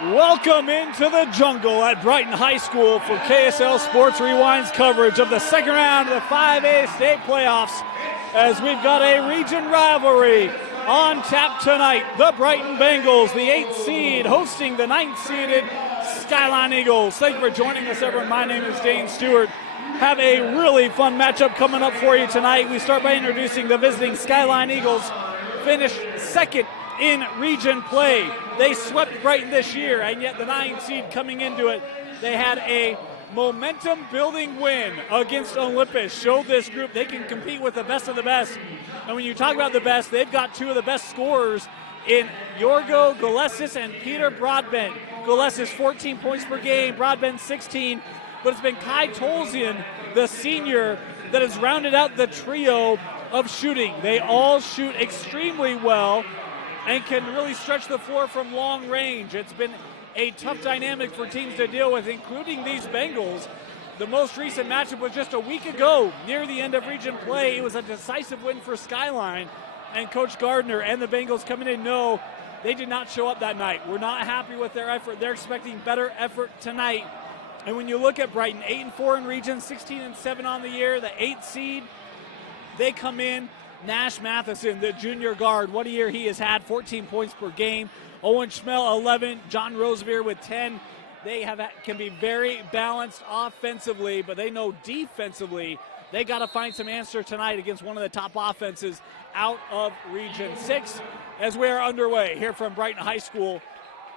Welcome into the jungle at Brighton High School for KSL Sports Rewind's coverage of the second round of the 5A state playoffs, as we've got a region rivalry on tap tonight. The Brighton Bengals, the 8th seed, hosting the 9th-seeded Skyline Eagles. Thank you for joining us, everyone. My name is Dane Stewart. Have a really fun matchup coming up for you tonight. We start by introducing the visiting Skyline Eagles. Finished second in region play. They swept Brighton this year, and yet the 9th seed coming into it, they had a momentum-building win against Olympus. Showed this group they can compete with the best of the best. And when you talk about the best, they've got two of the best scorers in Yorgo Galesis and Peter Broadbent. Galesis 14 points per game, Broadbent 16. But it's been Kai Tolzian, the senior, that has rounded out the trio of shooting. They all shoot extremely well and can really stretch the floor from long range. It's been a tough dynamic for teams to deal with, including these Bengals. The most recent matchup was just a week ago, near the end of region play. It was a decisive win for Skyline, and Coach Gardner and the Bengals coming in know they did not show up that night. We're not happy with their effort. They're expecting better effort tonight. And when you look at Brighton, 8-4 in region, 16-7 on the year, the 8th seed, they come in. Nash Matheson, the junior guard, what a year he has had, 14 points per game. Owen Schmel, 11. John Rosevear with 10. They can be very balanced offensively, but they know defensively they got to find some answer tonight against one of the top offenses out of Region 6 as we are underway here from Brighton High School.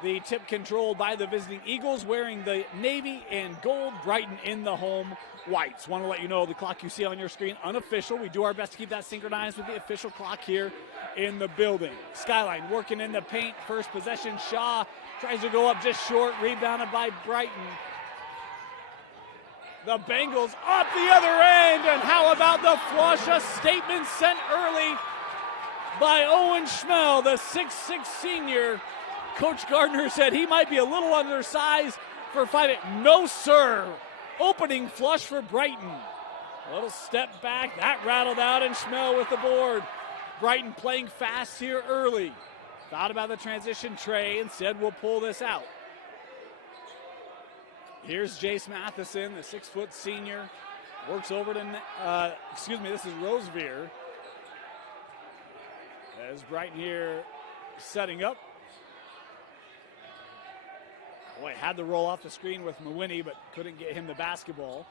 The tip controlled by the visiting Eagles, wearing the navy and gold, Brighton in the home whites. Want to let you know the clock you see on your screen, unofficial. We do our best to keep that synchronized with the official clock here in the building. Skyline working in the paint. First possession, Shaw tries to go up just short, rebounded by Brighton. The Bengals up the other end, and how about the flush? A statement sent early by Owen Schmel, the 6'6 senior. Coach Gardner said he might be a little undersized for 5'8". No, sir. Opening flush for Brighton. A little step back. That rattled out, and Schmel with the board. Brighton playing fast here early. Thought about the transition tray. Instead, we'll pull this out. Here's Jace Matheson, the 6-foot senior. Works over to, this is Rosevear. As Brighton here setting up. Boy, had the roll off the screen with Mawini, but couldn't get him the basketball.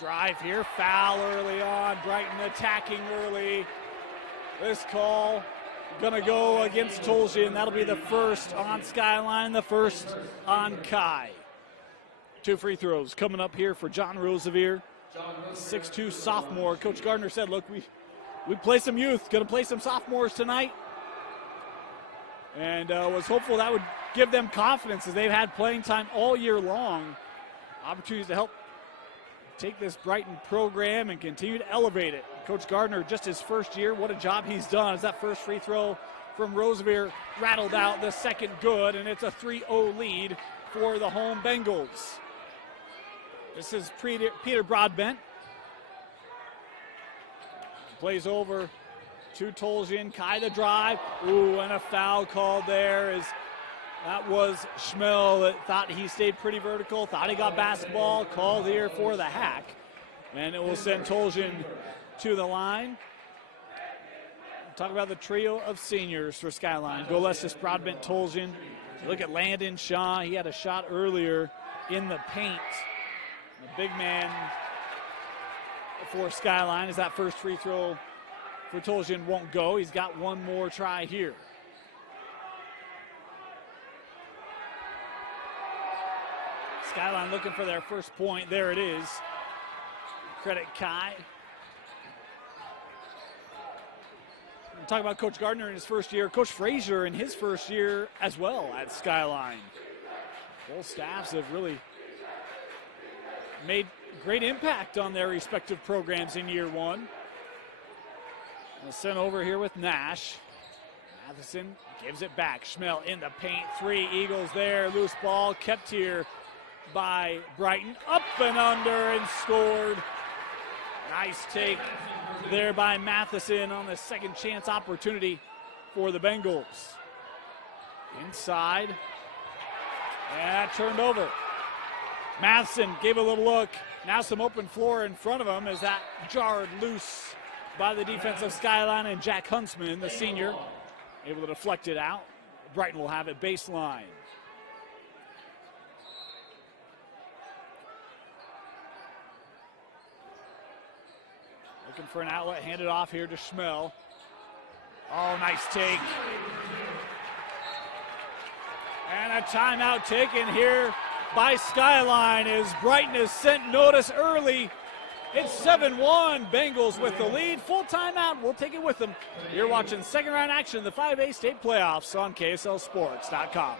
Drive here, foul early on. Brighton attacking early. This call gonna go against Tolzian. That'll be the first on Skyline, the first on Kai. 2 free throws coming up here for John Rosevear, 6'2 sophomore. Coach Gardner said, look, we play some youth, gonna play some sophomores tonight. And was hopeful that would give them confidence as they've had playing time all year long. Opportunities to help take this Brighton program and continue to elevate it. Coach Gardner, just his first year, what a job he's done as that first free throw from Rosevear rattled out, the second good, and it's a 3-0 lead for the home Bengals. This is Peter Broadbent. Plays over to Tolzian. Kai the drive. Ooh, and a foul called there. That was Schmel that thought he stayed pretty vertical, thought he got basketball, called here for the hack. And it will send Tolzian to the line. Talk about the trio of seniors for Skyline. Galesis, Broadbent, Tolzian. Look at Landon Shaw. He had a shot earlier in the paint. The big man for Skyline as that first free throw for Tolzian won't go. He's got one more try here. Skyline looking for their first point. There it is. Credit Kai. We'll talk about Coach Gardner in his first year. Coach Frazier in his first year as well at Skyline. Both staffs have really made great impact on their respective programs in year one. Sent over here with Nash. Matheson gives it back. Schmel in the paint. 3 Eagles there. Loose ball kept here by Brighton. Up and under and scored. Nice take there by Matheson on the second chance opportunity for the Bengals. Inside And that turned over. Matheson gave a little look. Now some open floor in front of him as that jarred loose by the defensive Skyline, and Jack Huntsman, the senior, able to deflect it out. Brighton will have it baseline. Looking for an outlet, handed off here to Schmel. Oh, nice take. And a timeout taken here by Skyline as Brighton has sent notice early. It's 7-1, Bengals with the lead. Full timeout, we'll take it with them. You're watching second round action in the 5A state playoffs on KSLSports.com.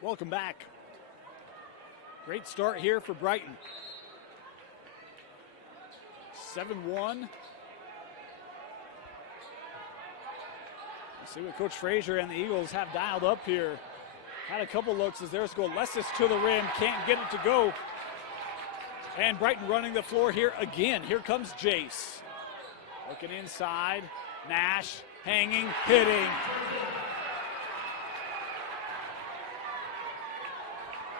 Welcome back. Great start here for Brighton. 7-1. Let's see what Coach Frazier and the Eagles have dialed up here. Had a couple looks as there's goal. Lessis to the rim, can't get it to go. And Brighton running the floor here again. Here comes Jace. Looking inside. Nash hanging, hitting.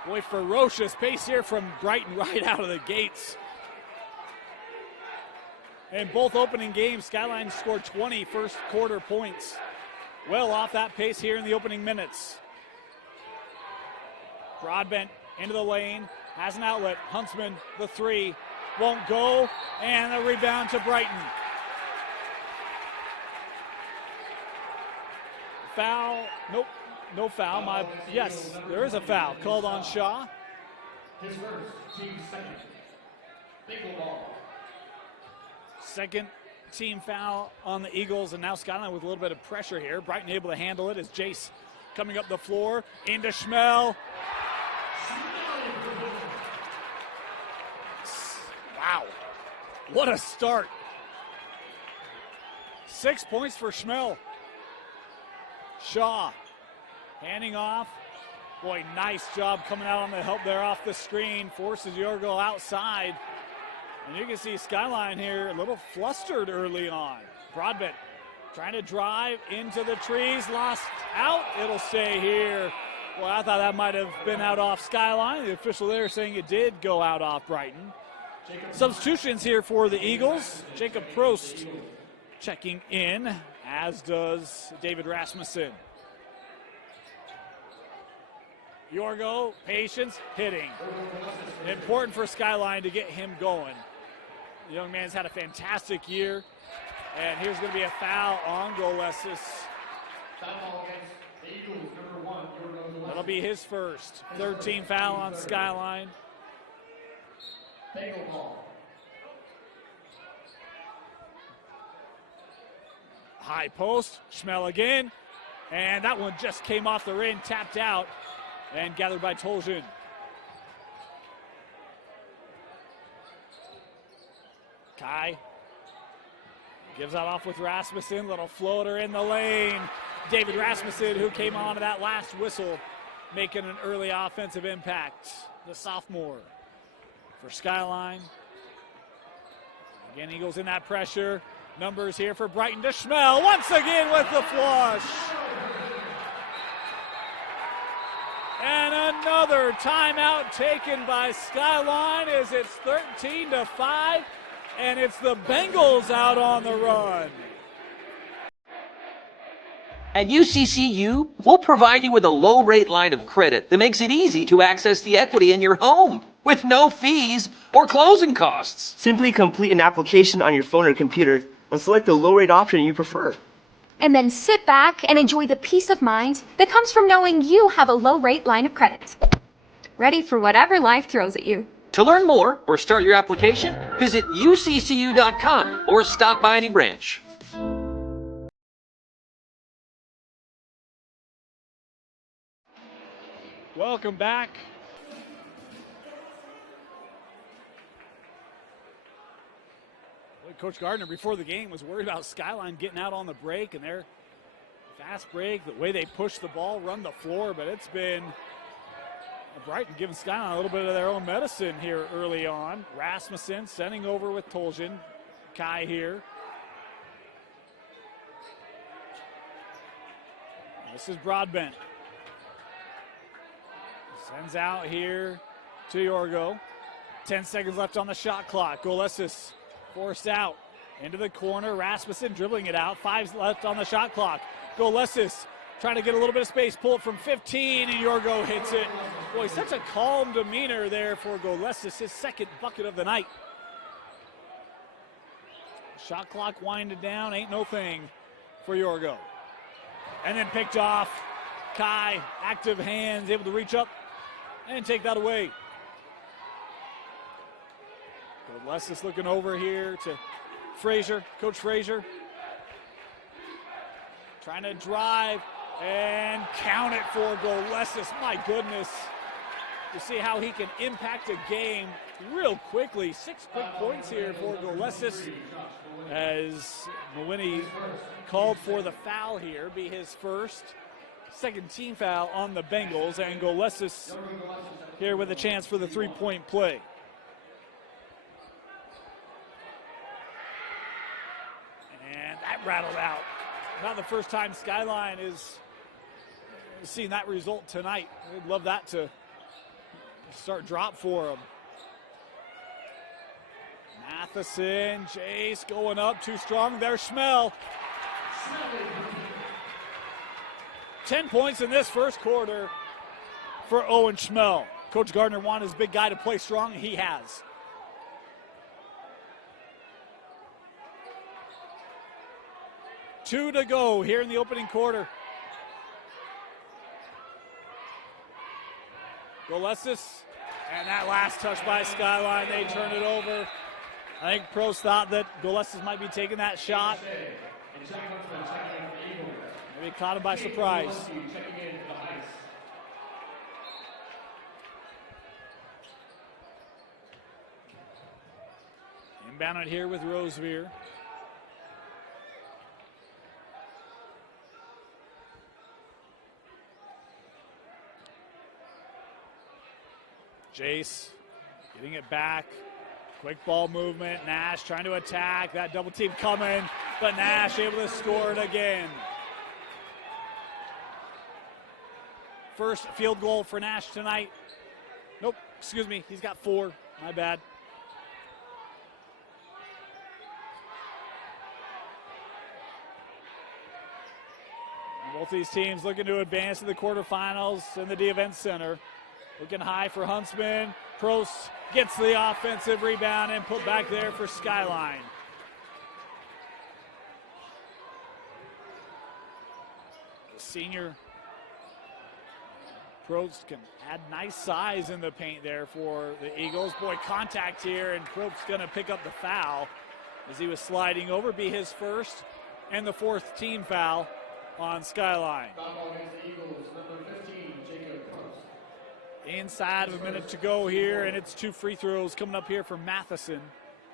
Boy, ferocious pace here from Brighton right out of the gates. In both opening games, Skyline scored 20 first quarter points. Well off that pace here in the opening minutes. Broadbent into the lane, has an outlet. Huntsman, the three, won't go, and a rebound to Brighton. Foul, nope. No foul. Yes, there is a foul called on Shaw. His first, team second. Second team foul on the Eagles, and now Skyline with a little bit of pressure here. Brighton able to handle it as Jace coming up the floor into Schmel. Wow, what a start. 6 points for Schmel. Shaw handing off. Boy, nice job coming out on the help there off the screen. Forces Yorgo outside. And you can see Skyline here a little flustered early on. Broadbent trying to drive into the trees. Lost out. It'll stay here. Well, I thought that might have been out off Skyline. The official there saying it did go out off Brighton. Substitutions here for the Eagles. Jacob Prost checking in, as does David Rasmussen. Yorgo, patience, hitting. Important for Skyline to get him going. The young man's had a fantastic year. And here's going to be a foul on Golessis. That'll be his first. 13 foul on Skyline. High post, Schmel again. And that one just came off the rim, tapped out. And gathered by Toljan. Kai gives that off with Rasmussen. Little floater in the lane. David Rasmussen, who came on to that last whistle, making an early offensive impact. The sophomore for Skyline. Again, Eagles in that pressure. Numbers here for Brighton to Schmel. Once again with the flush. And another timeout taken by Skyline as it's 13-5, and it's the Bengals out on the run. At UCCU, we'll provide you with a low-rate line of credit that makes it easy to access the equity in your home. with no fees or closing costs. Simply complete an application on your phone or computer and select the low-rate option you prefer. And then sit back and enjoy the peace of mind that comes from knowing you have a low-rate line of credit. Ready for whatever life throws at you. To learn more or start your application, visit uccu.com or stop by any branch. Welcome back. Coach Gardner, before the game, was worried about Skyline getting out on the break and their fast break, the way they push the ball, run the floor, but it's been Brighton giving Skyline a little bit of their own medicine here early on. Rasmussen sending over with Toljan. Kai here. This is Broadbent. Sends out here to Yorgo. 10 seconds left on the shot clock. Golesis forced out into the corner. Rasmussen dribbling it out. 5 left on the shot clock. Golesis trying to get a little bit of space. Pull it from 15, and Yorgo hits it. Boy, such a calm demeanor there for Golesis. His second bucket of the night. Shot clock winded down. Ain't no thing for Yorgo. And then picked off. Kai, active hands, able to reach up and take that away. Golesis looking over here to Frazier, Coach Frazier. Trying to drive and count it for Golesis. My goodness. To see how he can impact a game real quickly. 6 quick points here for Golesis as Mawhinney called for the foul here. Be his first. Second team foul on the Bengals, and Golesis here with a chance for the three-point play. And that rattled out. Not the first time Skyline is seeing that result tonight. We'd love that to start drop for them. Matheson, Chase going up too strong. There's Schmell. 10 points in this first quarter for Owen Schmell. Coach Gardner wanted his big guy to play strong. He has. Two to go here in the opening quarter. Golesis, and that last touch by Skyline, they turn it over. I think pros thought that Golesis might be taking that shot. Maybe caught him by surprise. Inbound it here with Rosevear. Jace getting it back. Quick ball movement. Nash trying to attack. That double team coming, but Nash able to score it again. First field goal for Nash tonight. Nope, excuse me, he's got 4. My bad. Both these teams looking to advance to the quarterfinals in the D Event Center. Looking high for Huntsman. Prost gets the offensive rebound and put back there for Skyline. The senior Probst can add nice size in the paint there for the Eagles. Boy, contact here, and Probst going to pick up the foul as he was sliding over. Be his first and the 4th team foul on Skyline. Inside of a minute to go here, and it's 2 free throws coming up here for Matheson.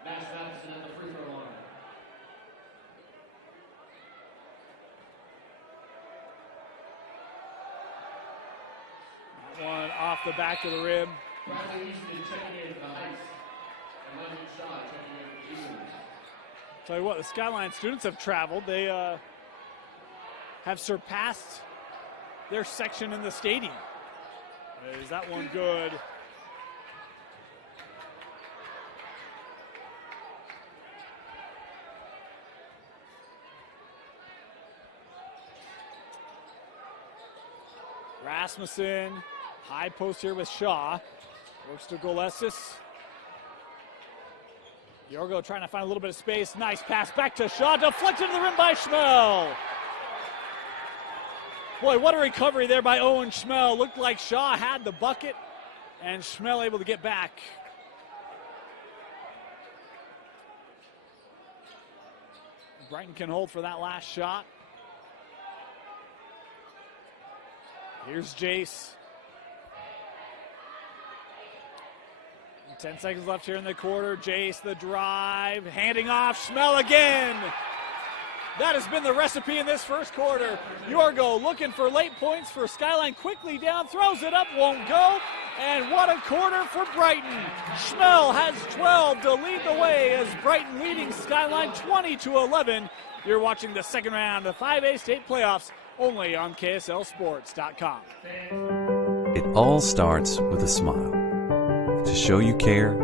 Matheson at the free throw line. That one off the back of the rim. Tell you what, the Skyline students have traveled. They have surpassed their section in the stadium. Is that one good? Rasmussen, high post here with Shaw. Works to Golesis. Yorgo trying to find a little bit of space. Nice pass back to Shaw. Deflected to the rim by Schmel. Boy, what a recovery there by Owen Schmel. Looked like Shaw had the bucket, and Schmel able to get back. Brighton can hold for that last shot. Here's Jace. 10 seconds left here in the quarter. Jace, the drive, handing off. Schmel again. That has been the recipe in this first quarter. Yorgo looking for late points for Skyline. Quickly down, throws it up, won't go. And what a quarter for Brighton. Schmel has 12 to lead the way as Brighton leading Skyline 20-11. You're watching the second round of the 5A state playoffs only on KSLSports.com. It all starts with a smile. To show you care,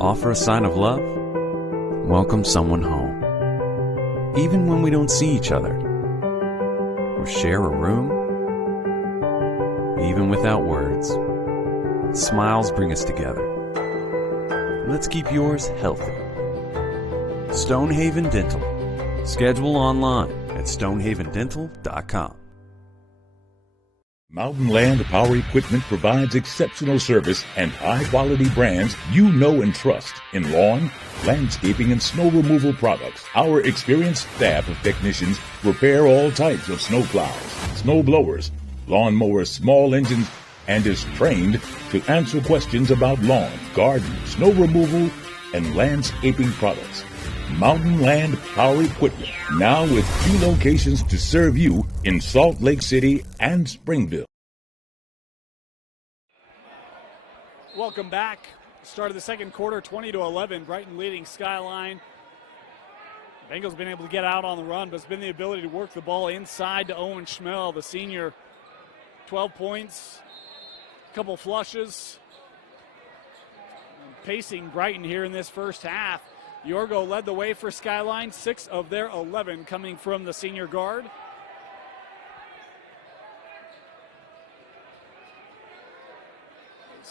offer a sign of love, welcome someone home. Even when we don't see each other, or share a room, even without words, smiles bring us together. Let's keep yours healthy. Stonehaven Dental. Schedule online at stonehavendental.com. Mountain Land Power Equipment provides exceptional service and high-quality brands you know and trust in lawn, landscaping, and snow removal products. Our experienced staff of technicians repair all types of snow plows, snow blowers, lawn mowers, small engines, and is trained to answer questions about lawn, garden, snow removal, and landscaping products. Mountain Land Power Equipment, now with 2 locations to serve you in Salt Lake City and Springville. Welcome back. Start of the second quarter, 20-11. Brighton leading Skyline. Bengals been able to get out on the run, but it's been the ability to work the ball inside to Owen Schmel, the senior. 12 points, a couple flushes. Pacing Brighton here in this first half. Yorgo led the way for Skyline, 6 of their 11 coming from the senior guard.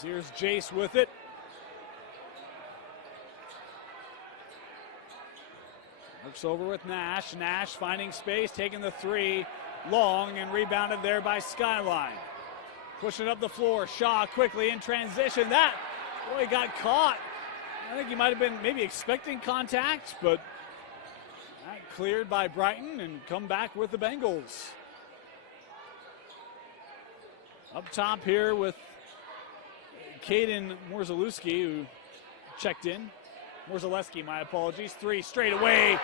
Here's Jace with it. Works over with Nash. Nash finding space, taking the 3 long and rebounded there by Skyline. Pushing up the floor. Shaw quickly in transition. That, boy, got caught. I think he might have been maybe expecting contact, but that cleared by Brighton and come back with the Bengals. Up top here with Caden Morzalewski, who checked in. Morzalewski, my apologies. 3 straight away.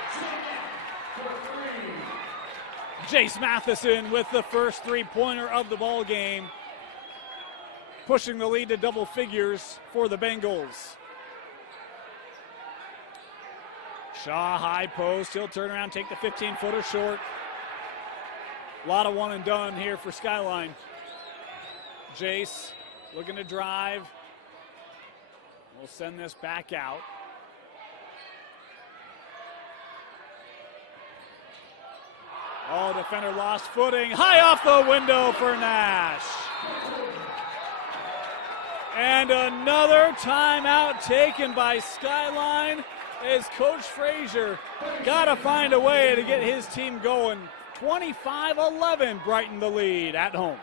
Jace Matheson with the first 3-pointer of the ball game, pushing the lead to double figures for the Bengals. Shaw, high post. He'll turn around, take the 15-footer short. A lot of one and done here for Skyline. Jace looking to drive. We'll send this back out. Oh, defender lost footing. High off the window for Nash. And another timeout taken by Skyline. As Coach Frazier got to find a way to get his team going. 25-11, Brighton the lead at home.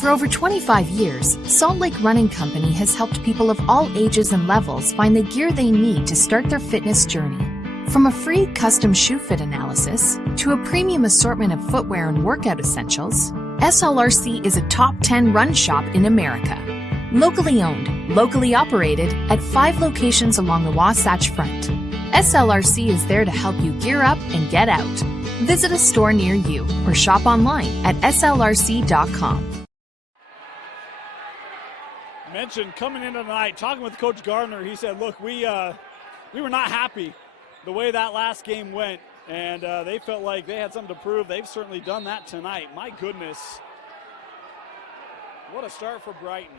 For over 25 years, Salt Lake Running Company has helped people of all ages and levels find the gear they need to start their fitness journey. From a free custom shoe fit analysis to a premium assortment of footwear and workout essentials, SLRC is a top 10 run shop in America. Locally owned, locally operated, at 5 locations along the Wasatch Front. SLRC is there to help you gear up and get out. Visit a store near you or shop online at slrc.com. Mentioned coming into tonight, talking with Coach Gardner, he said, look, we were not happy the way that last game went, and they felt like they had something to prove. They've certainly done that tonight. My goodness. What a start for Brighton.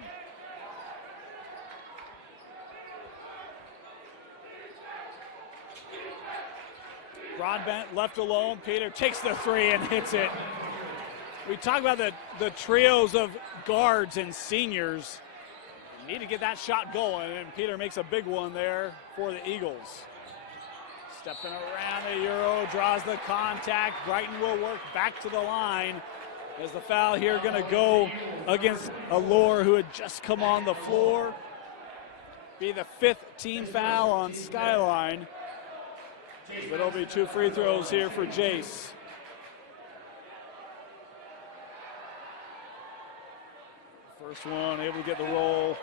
Broadbent left alone. Peter takes the 3 and hits it. We talk about the trios of guards and seniors. Need to get that shot going, and Peter makes a big one there for the Eagles. Stepping around the Euro, draws the contact. Brighton will work back to the line as the foul here going to go against Allure, who had just come on the floor. Be the 5th team foul on Skyline. But it'll be 2 free throws here for Jace. First one able to get the roll.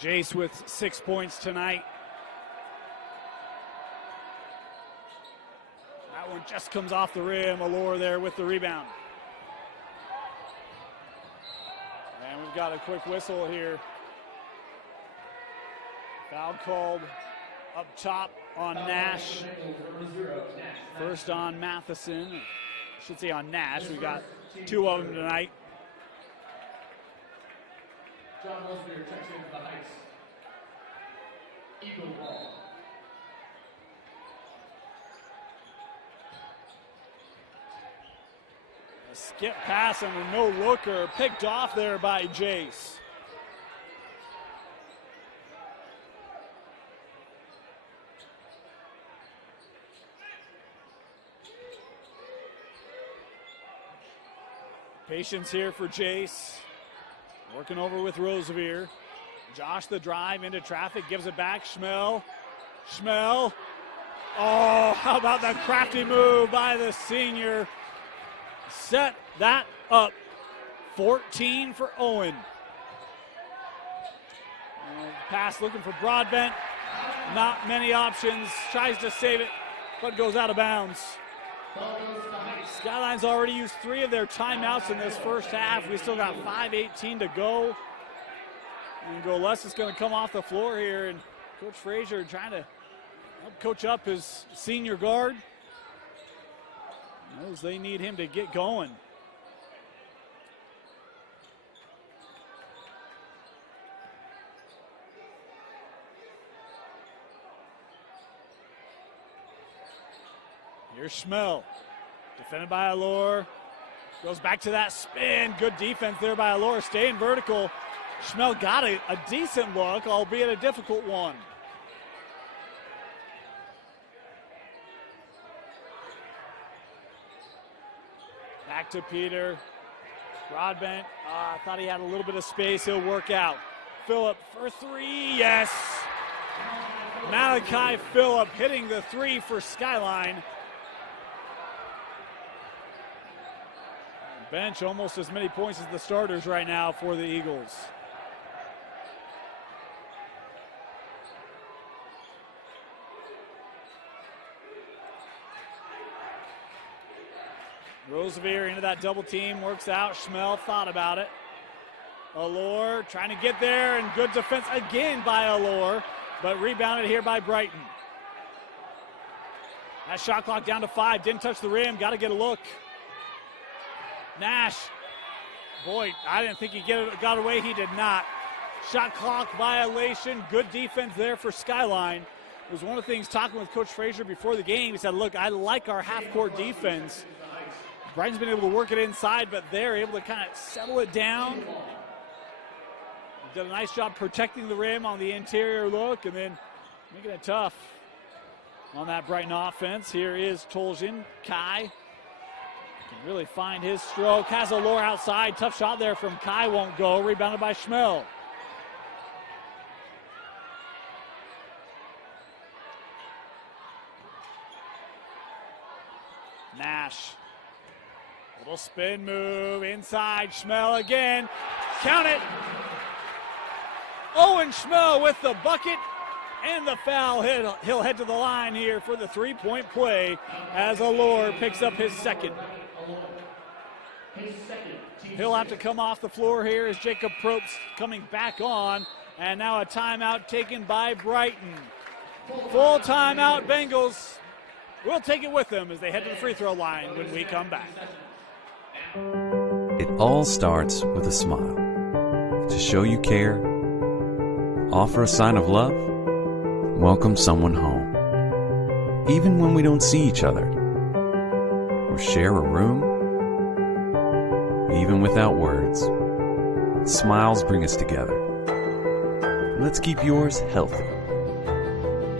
Jace with 6 points tonight. That one just comes off the rim. Allure there with the rebound. And we've got a quick whistle here. Foul called up top on Nash. First on Matheson. I should say on Nash. We got 2 of them tonight. John Rosebeer checks into the Heights. Eagle ball. A skip pass and a no-looker picked off there by Jace. Patience here for Jace. Working over with Rosevear. Josh the drive into traffic, gives it back. Schmel. Oh, how about the crafty move by the senior. Set that up. 14 for Owen. Pass looking for Broadbent. Not many options. Tries to save it, but goes out of bounds. Skyline's already used 3 of their timeouts in this first half. We still got 5:18 to go. And Goles is going to come off the floor here, and Coach Frazier trying to help coach up his senior guard. Knows they need him to get going. Here's Schmel. Defended by Allure. Goes back to that spin. Good defense there by Allure. Staying vertical. Schmel got a decent look, albeit a difficult one. Back to Peter. Broadbent. I thought he had a little bit of space. He'll work out. Phillip for 3. Yes. Malachi Phillip hitting the 3 for Skyline. Bench almost as many points as the starters right now for the Eagles. Rosevear into that double team, works out. Schmel thought about it. Allure trying to get there, and good defense again by Allure, but rebounded here by Brighton. That shot clock down to 5, didn't touch the rim, got to get a look. Nash, boy, I didn't think he got away, he did not. Shot clock violation, good defense there for Skyline. It was one of the things talking with Coach Frazier before the game. He said, look, I like our half-court defense. Brighton's been able to work it inside, but they're able to kind of settle it down. Did a nice job protecting the rim on the interior look and then making it tough on that Brighton offense. Here is Toljan. Kai can really find his stroke. Has Allure outside. Tough shot there from Kai. Won't go. Rebounded by Schmel. Nash. Little spin move. Inside. Schmel again. Count it. Owen Schmel with the bucket and the foul. He'll head to the line here for the three-point play as Allure picks up his second. He'll have to come off the floor here as Jacob Probst coming back on. And now a timeout taken by Brighton. Full timeout, Bengals. We'll take it with them as they head to the free throw line when we come back. It all starts with a smile. To show you care, offer a sign of love, welcome someone home. Even when we don't see each other, or share a room, even without words. Smiles bring us together. Let's keep yours healthy.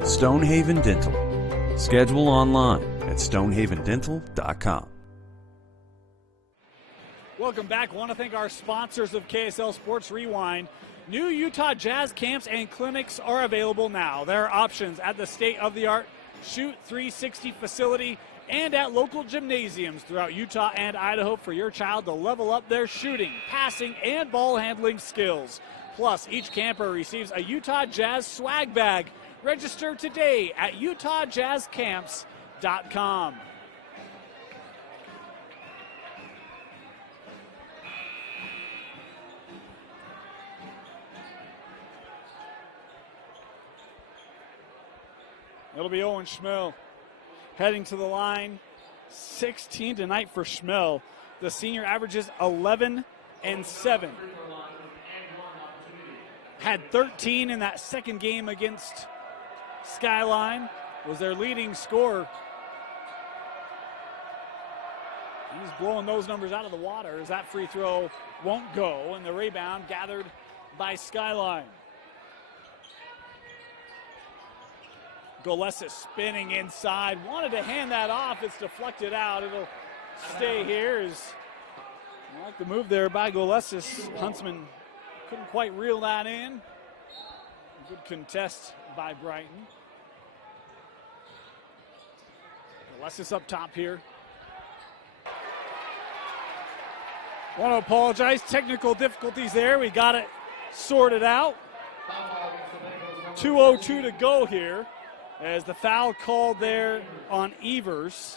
Stonehaven Dental. Schedule online at stonehavendental.com. Welcome back. Want to thank our sponsors of KSL Sports Rewind. New Utah Jazz camps and clinics are available now. There are options at the state-of-the-art Shoot 360 facility and at local gymnasiums throughout Utah and Idaho for your child to level up their shooting, passing, and ball handling skills. Plus, each camper receives a Utah Jazz swag bag. Register today at utahjazzcamps.com. It'll be Owen Schmell heading to the line. 16 tonight for Schmell. The senior averages 11 and 7. Had 13 in that second game against Skyline. Was their leading scorer. He's blowing those numbers out of the water as that free throw won't go, and the rebound gathered by Skyline. Gillespie spinning inside, wanted to hand that off. It's deflected out. It'll stay here. I like the move there by Gillespie. Huntsman couldn't quite reel that in. Good contest by Brighton. Gillespie up top here. Want to apologize. Technical difficulties there. We got it sorted out. 2:02 to go here. As the foul called there on Evers.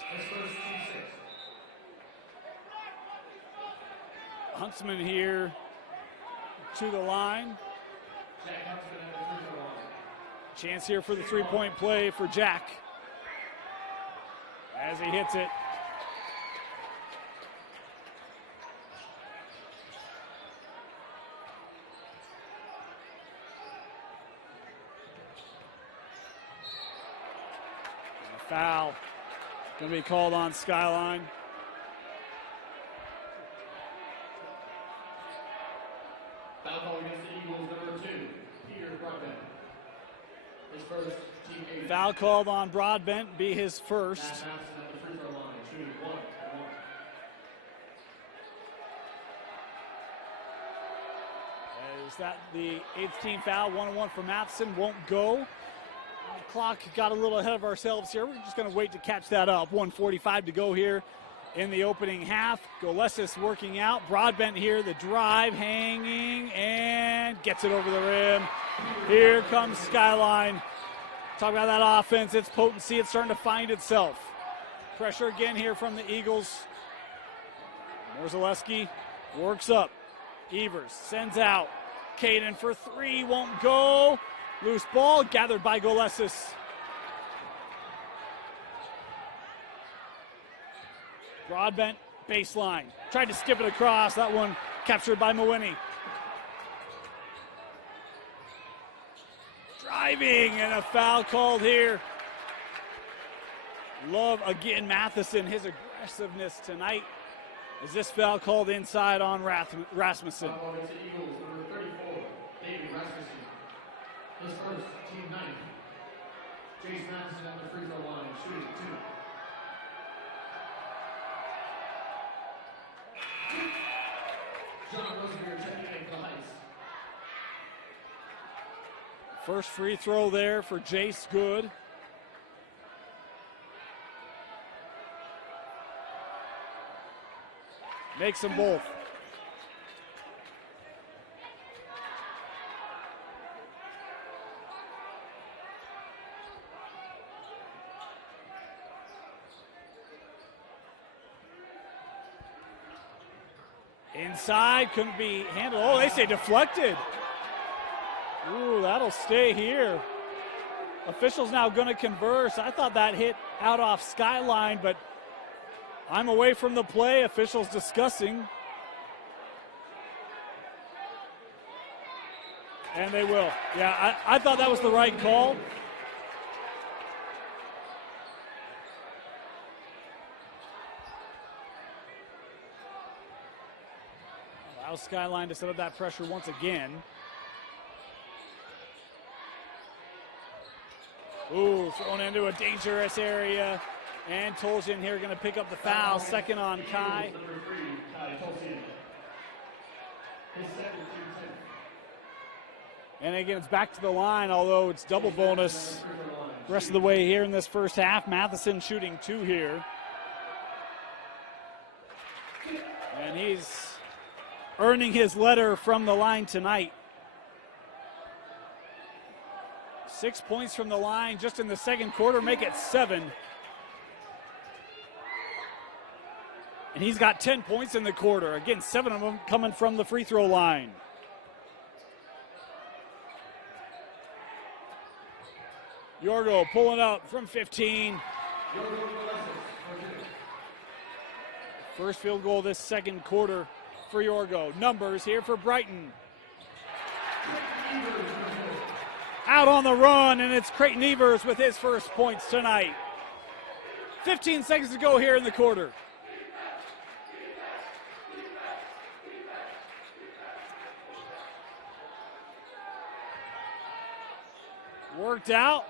Huntsman here to the line. Chance here for the three-point play for Jack. As he hits it. Foul going to be called on Skyline. Foul call against the Eagles, number 2, Peter Broadbent. His first, team 8. Foul called on Broadbent, be his first. Matt Matson at the free throw line, shooting 1-1. Is that the 8th team foul? 1-1 for Matheson, won't go. Clock got a little ahead of ourselves here. We're just going to wait to catch that up. 1:45 to go here in the opening half. Gillespie working out. Broadbent here, the drive, hanging, and gets it over the rim. Here comes Skyline. Talk about that offense, its potency. It's starting to find itself. Pressure again here from the Eagles. Morzaleski works up. Evers sends out. Caden for three, won't go. Loose ball gathered by Gillespie. Broadbent, baseline. Tried to skip it across. That one captured by Mawini. Driving and a foul called here. Love again Matheson, his aggressiveness tonight. Is this foul called inside on Rasmussen? Foul against the Eagles, number 34, David Rasmussen. His first, team 9. Jace Matheson at the free throw line, shooting 2. John Rosenberg checking in for the Heights. First free throw there for Jace, good. Makes them both. Inside, couldn't be handled. Oh, they say deflected. Ooh, that'll stay here. Officials now going to converse. I thought that hit out off Skyline, but I'm away from the play. Officials discussing. And they will. Yeah, I thought that was the right call. Allow Skyline to set up that pressure once again. Ooh, thrown into a dangerous area. And Tolzien here going to pick up the foul. Second on Kai. And again, it's back to the line, although it's double bonus the rest of the way here in this first half. Matheson shooting 2 here. And he's earning his letter from the line tonight. 6 points from the line just in the second quarter, make it 7. And he's got 10 points in the quarter. Again, 7 of them coming from the free throw line. Yorgo pulling up from 15. First field goal this second quarter for Yorgo. Numbers here for Brighton. Out on the run, and it's Creighton Evers with his first points tonight. 15 seconds to go here in the quarter. Worked out.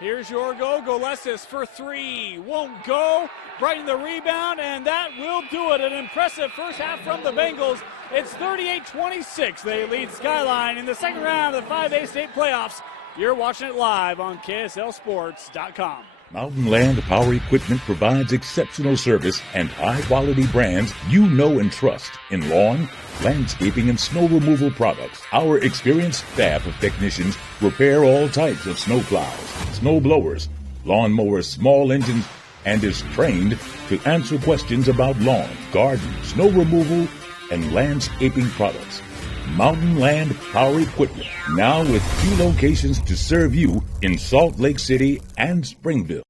Here's Yorgo. Golesis for 3. Won't go. Brighton the rebound, and that will do it. An impressive first half from the Bengals. It's 38-26. They lead Skyline in the second round of the 5A state playoffs. You're watching it live on KSLSports.com. Mountain Land Power Equipment provides exceptional service and high-quality brands you know and trust in lawn, landscaping, and snow removal products. Our experienced staff of technicians repair all types of snow plows, snow blowers, lawn mowers, small engines, and is trained to answer questions about lawn, garden, snow removal, and landscaping products. Mountain Land Power Equipment, now with 2 locations to serve you in Salt Lake City and Springville.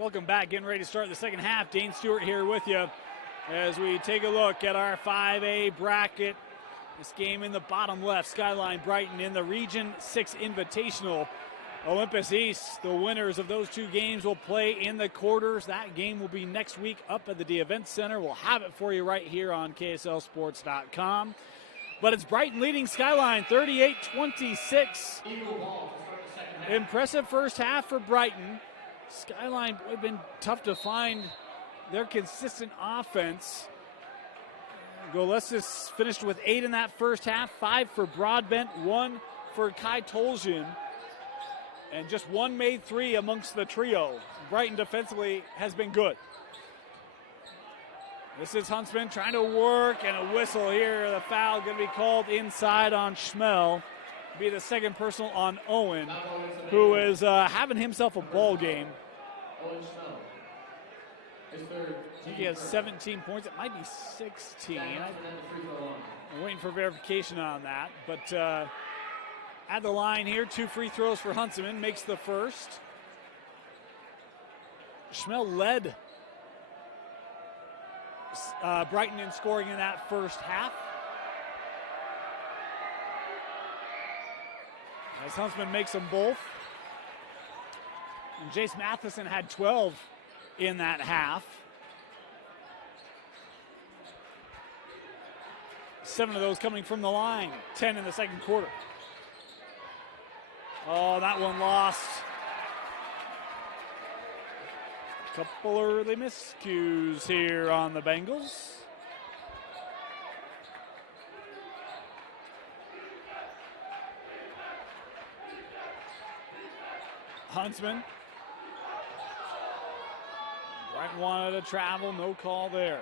Welcome back. Getting ready to start the second half. Dane Stewart here with you as we take a look at our 5A bracket. This game in the bottom left, Skyline Brighton in the Region 6 Invitational. Olympus East, the winners of those two games will play in the quarters. That game will be next week up at the Event Center. We'll have it for you right here on KSLSports.com. But it's Brighton leading Skyline 38-26. Impressive first half for Brighton. Skyline have been tough to find their consistent offense. Golesis finished with 8 in that first half, 5 for Broadbent, 1 for Kai Toljian, and just 1 made 3 amongst the trio. Brighton defensively has been good. This is Huntsman trying to work, and a whistle here. The foul going to be called inside on Schmel. Be the second personal on Owen, who is having himself a ball game. I think he has 17 points. It might be 16. I'm waiting for verification on that. But at the line here, 2 free throws for Huntsman. Makes the first. Schmel led Brighton in scoring in that first half. As Huntsman makes them both. And Jace Matheson had 12 in that half. 7 of those coming from the line, 10 in the second quarter. Oh, that one lost. Couple early miscues here on the Bengals. Huntsman. Brighton wanted to travel, no call there.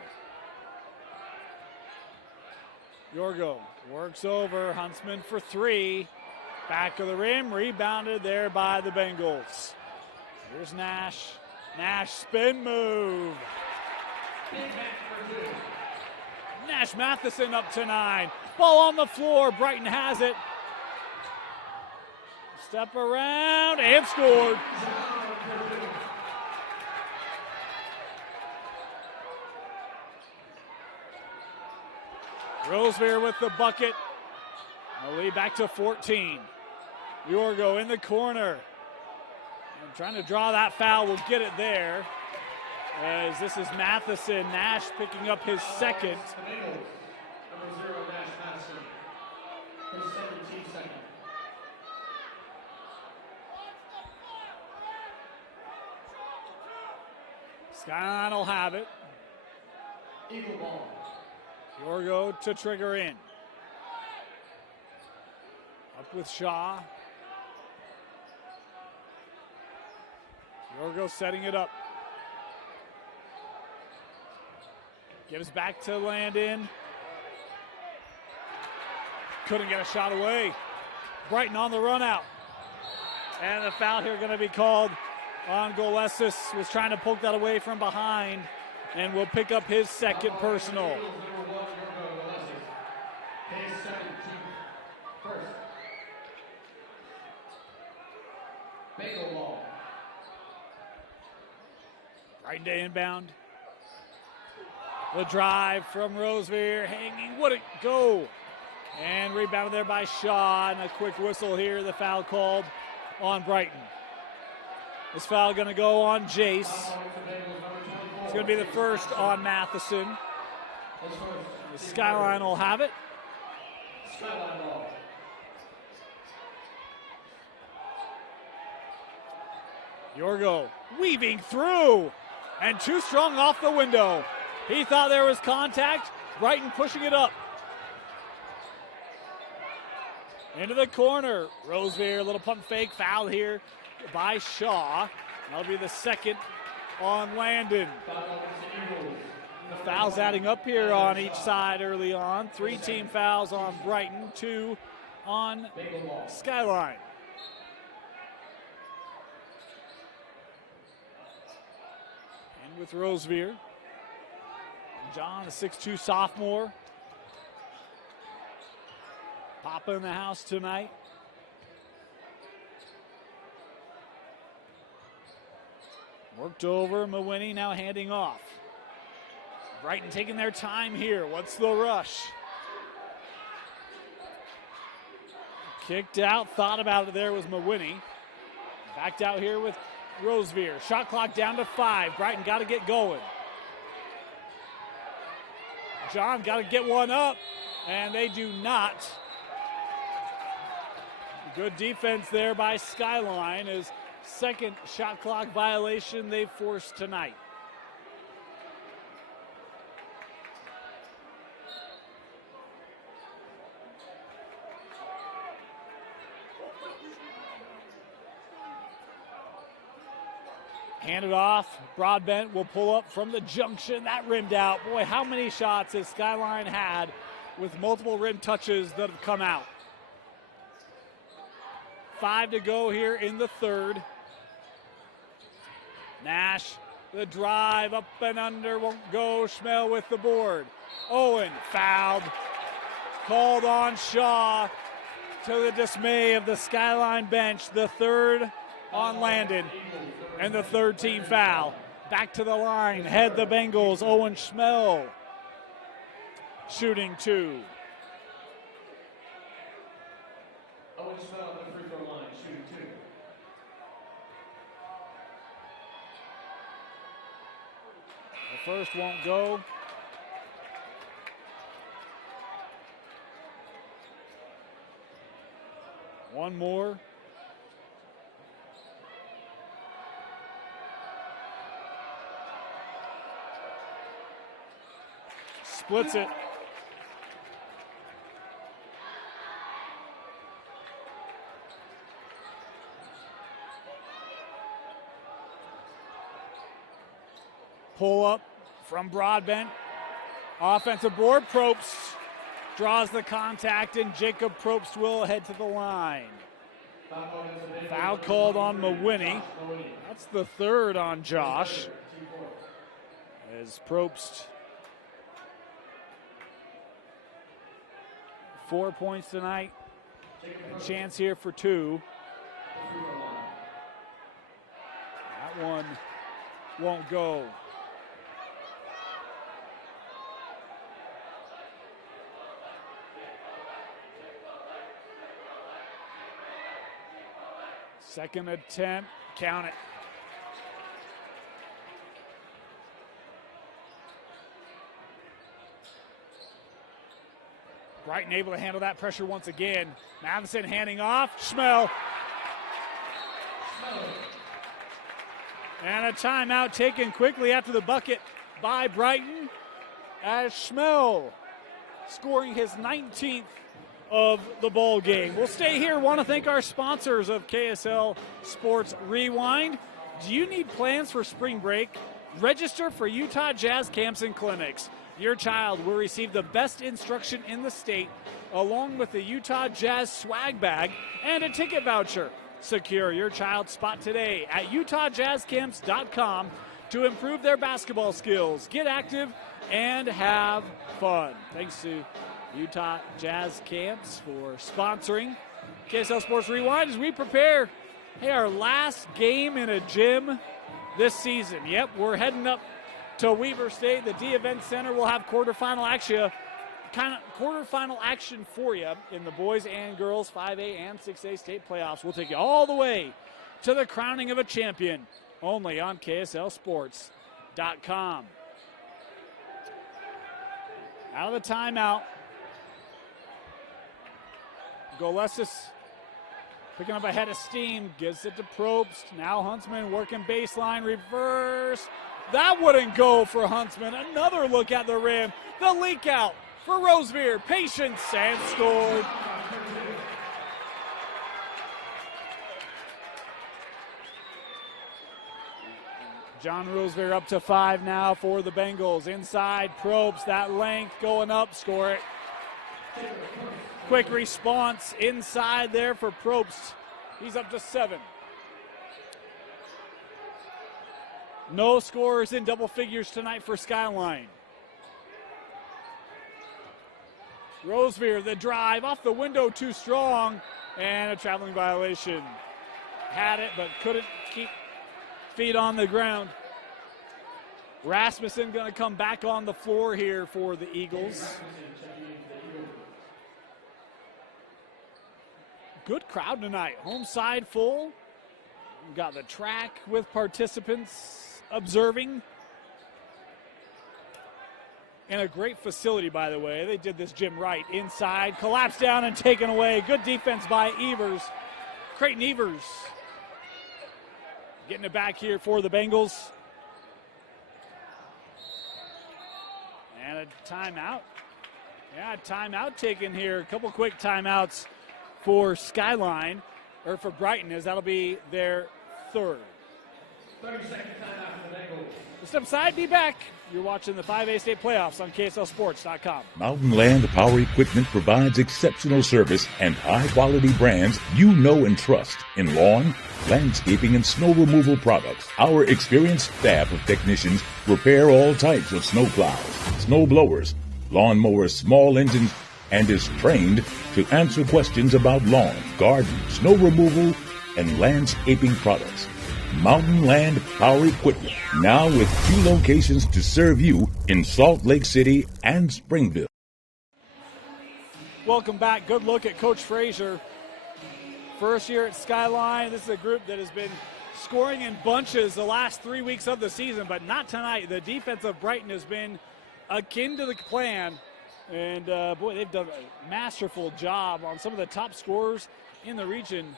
Yorgo works over, Huntsman for 3. Back of the rim, rebounded there by the Bengals. Here's Nash. Nash spin move. Nash Matheson up to 9. Ball on the floor, Brighton has it. Step around and scored. Rosevear with the bucket. A lead back to 14. Yorgo in the corner. And trying to draw that foul, will get it there. As this is Matheson. Nash picking up his second. Number 0, Nash Matheson. His 17th second. Skyline will have it. Eagle ball. Yorgo to trigger in. Up with Shaw. Yorgo setting it up. Gives back to Landon. Couldn't get a shot away. Brighton on the run out. And the foul here going to be called on Golesis. Was trying to poke that away from behind and will pick up his second personal. Brighton to inbound. The drive from Rosevear, hanging, would it go? And rebounded there by Shaw, and a quick whistle here, the foul called on Brighton. This foul gonna go on Jace. It's gonna be the first on Matheson. The Skyline will have it. Yorgo weaving through, and too strong off the window. He thought there was contact. Brighton pushing it up. Into the corner. Rosevear, a little pump fake foul here by Shaw. That'll be the second on Landon. The fouls adding up here on each side early on. 3 team fouls on Brighton, 2 on Skyline. And with Rosevear. John, the 6'2 sophomore. Papa in the house tonight. Worked over, Mawhinney now handing off. Brighton taking their time here. What's the rush? Kicked out, thought about it there was Mawhinney. Backed out here with Rosevear. Shot clock down to 5. Brighton got to get going. John got to get one up, and they do not. Good defense there by Skyline, is second shot clock violation they've forced tonight. Handed off, Broadbent will pull up from the junction, that rimmed out. Boy, how many shots has Skyline had with multiple rim touches that have come out? 5 to go here in the third. Nash, the drive up and under, won't go. Schmel with the board. Owen fouled, called on Shaw to the dismay of the Skyline bench. The third on Landon, and the third team foul. Back to the line, head the Bengals, Owen Schmel shooting 2. Owen Schmel at the free throw line, shooting 2. The first won't go. One more. Splits it. Pull up from Broadbent. Offensive board. Probst draws the contact, and Jacob Probst will head to the line. Foul called on Mawhinney. That's the third on Josh. As Probst, 4 points tonight. A chance here for 2. That one won't go. Second attempt, count it. Brighton able to handle that pressure once again. Matheson handing off, Schmel. And a timeout taken quickly after the bucket by Brighton, as Schmel scoring his 19th of the ball game. We'll stay here. Want to thank our sponsors of KSL Sports Rewind. Do you need plans for spring break? Register for Utah Jazz Camps and Clinics. Your child will receive the best instruction in the state, along with the Utah Jazz swag bag and a ticket voucher. Secure your child's spot today at utahjazzcamps.com to improve their basketball skills, get active, and have fun. Thanks to Utah Jazz Camps for sponsoring KSL Sports Rewind as we prepare, our last game in a gym this season. Yep, we're heading up to Weber State. The D Event Center will have quarterfinal action for you in the boys and girls 5A and 6A state playoffs. We'll take you all the way to the crowning of a champion, only on KSLSports.com. Out of the timeout, Golesis picking up a head of steam, gives it to Probst. Now Huntsman working baseline, reverse. That wouldn't go for Huntsman. Another look at the rim. The leak out for Rosevear. Patience, and scored. John Rosevear up to 5 now for the Bengals. Inside, Probst, that length going up, score it. Quick response inside there for Probst. He's up to 7. No scorers in double figures tonight for Skyline. Rosevear, the drive off the window, too strong, and a traveling violation. Had it, but couldn't keep feet on the ground. Rasmussen going to come back on the floor here for the Eagles. Good crowd tonight. Home side full. We've got the track with participants observing. And a great facility, by the way. They did this gym right. Inside, collapsed down and taken away. Good defense by Evers. Creighton Evers getting it back here for the Bengals. And a timeout. Yeah, timeout taken here. A couple quick timeouts for Skyline, or for Brighton, as that'll be their third. 30-second timeout for the Bengals. Step aside, be back. You're watching the 5A state playoffs on KSLSports.com. Mountain Land Power Equipment provides exceptional service and high-quality brands you know and trust in lawn, landscaping, and snow removal products. Our experienced staff of technicians repair all types of snow plows, snow blowers, lawn mowers, small engines, and is trained to answer questions about lawn, garden, snow removal, and landscaping products. Mountain Land Power Equipment, now with 2 locations to serve you in Salt Lake City and Springville. Welcome back. Good look at Coach Frazier. First year at Skyline. This is a group that has been scoring in bunches the last 3 weeks of the season, but not tonight. The defense of Brighton has been akin to the plan. And, boy, they've done a masterful job on some of the top scorers in the region.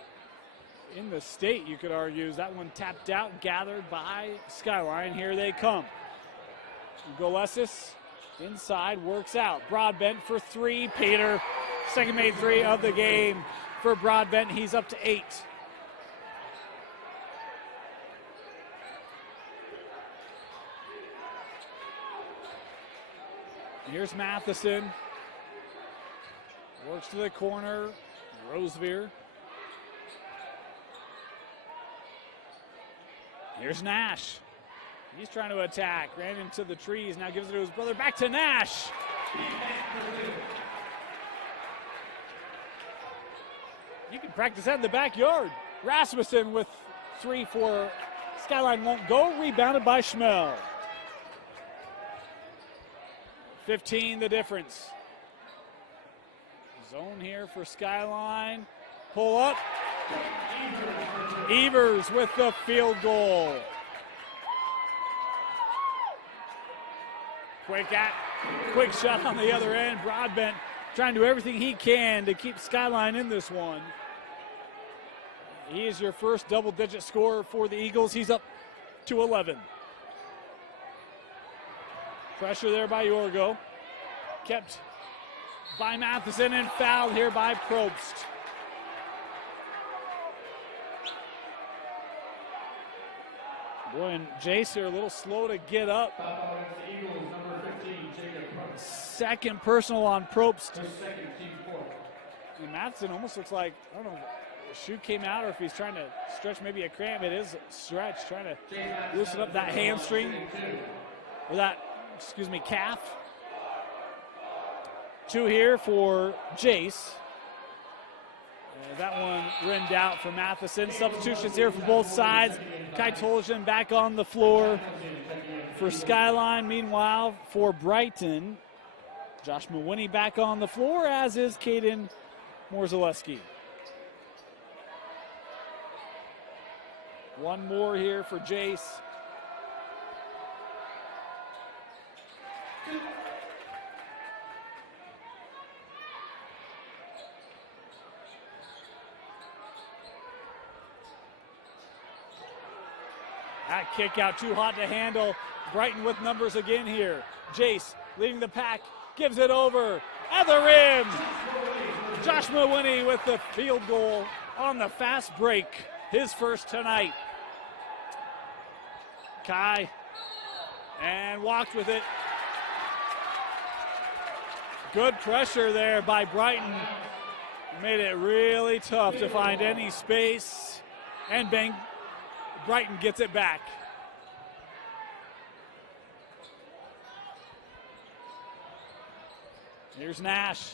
In the state, you could argue. That one tapped out, gathered by Skyline. Here they come. Golesis inside, works out. Broadbent for 3. Peter, second made 3 of the game for Broadbent. He's up to 8. Here's Matheson. Works to the corner. Rosevear. Here's Nash. He's trying to attack. Ran into the trees. Now gives it to his brother. Back to Nash. You can practice that in the backyard. Rasmussen with 3 for Skyline won't go. Rebounded by Schmel. 15 the difference. Zone here for Skyline. Pull up. Evers with the field goal. Quick shot on the other end. Broadbent trying to do everything he can to keep Skyline in this one. He is your first double-digit scorer for the Eagles. He's up to 11. Pressure there by Yorgo. Kept by Matheson and fouled here by Probst. Boy, and Jace here a little slow to get up. Eagles, number 15, Jacob Probst. Second personal on Probst. His second, team 4. And Matheson almost looks like, I don't know, if the shoe came out or if he's trying to stretch maybe a cramp. It is a stretch, trying to loosen up that hamstring. Or that, calf. 2 here for Jace. That one rimmed out for Matheson. Substitutions here for both sides. Kai Toljan back on the floor for Skyline. Meanwhile, for Brighton, Josh Mawiney back on the floor, as is Caden Morzaleski. One more here for Jace. That kick out too hot to handle. Brighton with numbers again here. Jace leading the pack, gives it over at the rim. Josh Mawiney with the field goal on the fast break. His first tonight. Kai, and walked with it. Good pressure there by Brighton. Made it really tough to find any space. And Brighton gets it back. Here's Nash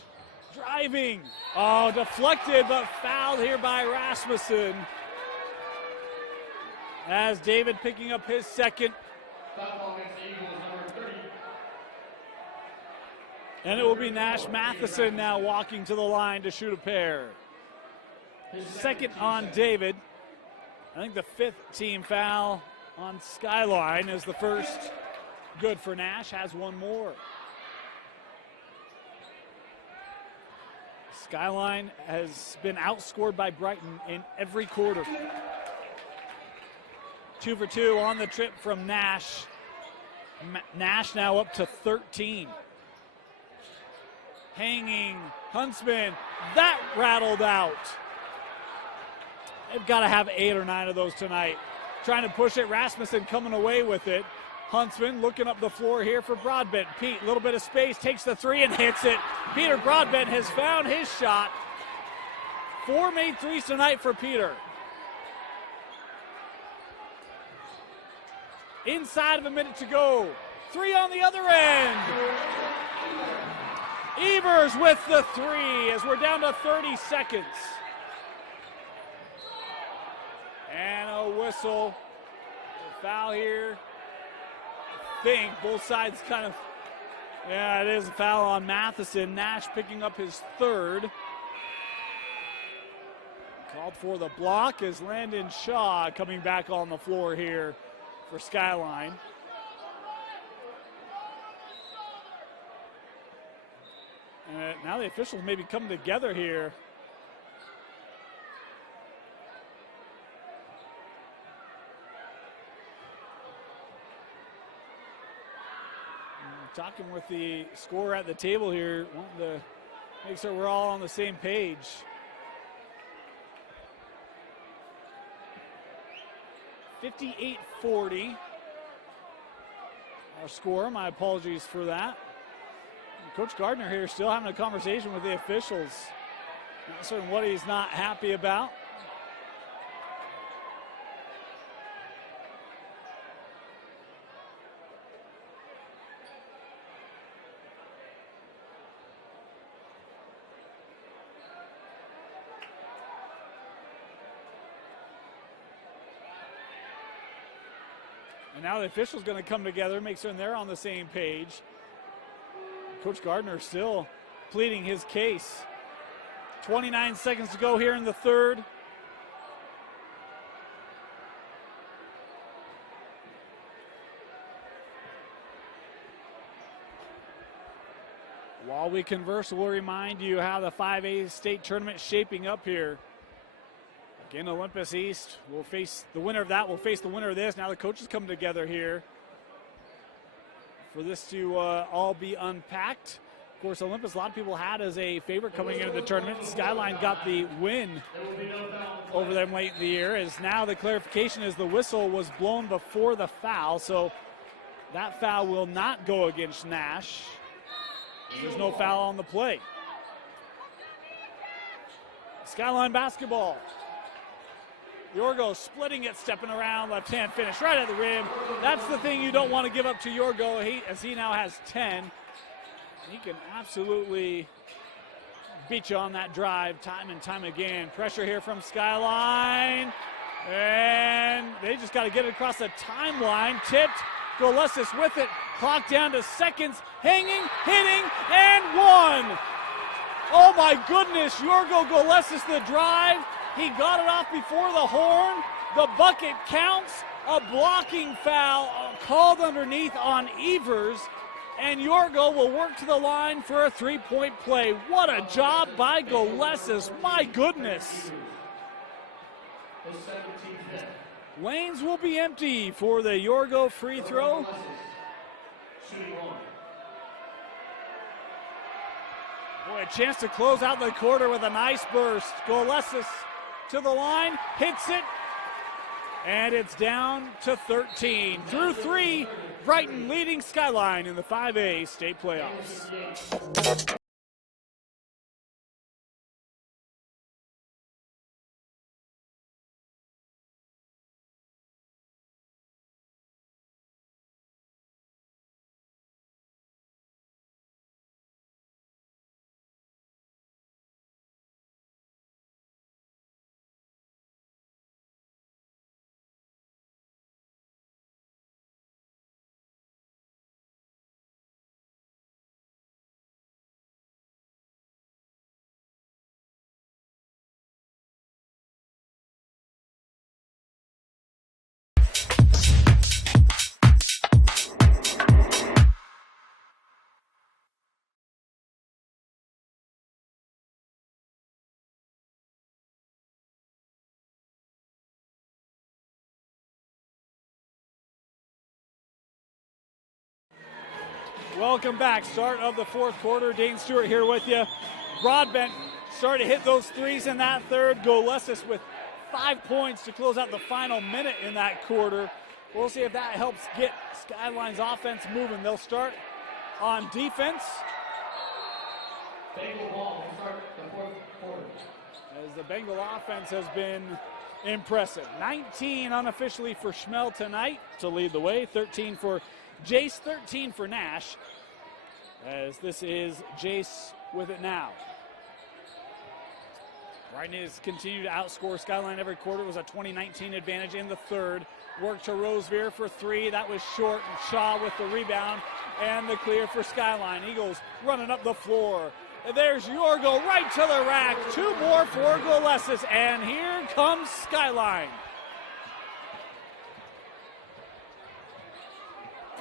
driving. Oh, deflected but fouled here by Rasmussen. as David picking up his second. Foul ball against the Eagles, number 30. And it will be Nash Matheson now walking to the line to shoot a pair. Second on David. I think the 5th team foul on Skyline is the first. Good for Nash, has one more. Skyline has been outscored by Brighton in every quarter. 2 for 2 on the trip from Nash. Nash now up to 13. Hanging, Huntsman, that rattled out. They've got to have 8 or 9 of those tonight. Trying to push it, Rasmussen coming away with it. Huntsman looking up the floor here for Broadbent. Pete, a little bit of space, takes the 3 and hits it. Peter Broadbent has found his shot. 4 made threes tonight for Peter. Inside of a minute to go. 3 on the other end. Evers with the 3 as we're down to 30 seconds. And a whistle. A foul here. I think both sides kind of, yeah, it is a foul on Matheson. Nash picking up his 3rd. Called for the block as Landon Shaw coming back on the floor here for Skyline. And now the officials maybe come together here. Talking with the scorer at the table here, wanting to make sure we're all on the same page. (58-40) our score. My apologies for that. And Coach Gardner here still having a conversation with the officials. Not certain what he's not happy about. And now the officials going to come together, make sure they're on the same page. Coach Gardner still pleading his case. 29 seconds to go here in the 3rd. While we converse, we'll remind you how the 5A state tournament is shaping up here. Again, Olympus East will face the winner of that, will face the winner of this. Now the coaches come together here for this to all be unpacked. Of course, Olympus, a lot of people had as a favorite coming into the tournament. Skyline got the win over them late in the year, as now the clarification is the whistle was blown before the foul, so that foul will not go against Nash. There's no foul on the play. Skyline basketball. Yorgo splitting it, stepping around, left-hand finish right at the rim. That's the thing you don't want to give up to Yorgo, as he now has 10. He can absolutely beat you on that drive time and time again. Pressure here from Skyline. And they just got to get it across the timeline. Tipped. Golesis with it. Clock down to seconds. Hanging, hitting, and 1. Oh my goodness, Yorgo Golesis the drive. He got it off before the horn. The bucket counts. A blocking foul called underneath on Evers. And Yorgo will work to the line for a 3-point play. What a job by Golesis. My goodness. Lanes will be empty for the Yorgo free throw. Boy, a chance to close out the quarter with a nice burst. Golesis to the line, hits it, and it's down to 13. Through 3, Brighton leading Skyline in the 5A state playoffs. Welcome back. Start of the fourth quarter. Dane Stewart here with you. Broadbent started to hit those threes in that third. Golessis with 5 points to close out the final minute in that quarter. We'll see if that helps get Skyline's offense moving. They'll start on defense. Bengal ball to start the fourth quarter. As the Bengal offense has been impressive. 19 unofficially for Schmel tonight to lead the way. 13 for Jace, 13 for Nash. As this is Jace with it now. Brighton has continued to outscore Skyline every quarter. It was a 2019 advantage in the third. Work to Rosevear for three. That was short. And Shaw with the rebound and the clear for Skyline. Eagles running up the floor. There's Yorgo right to the rack. Two more for Golessis. And here comes Skyline.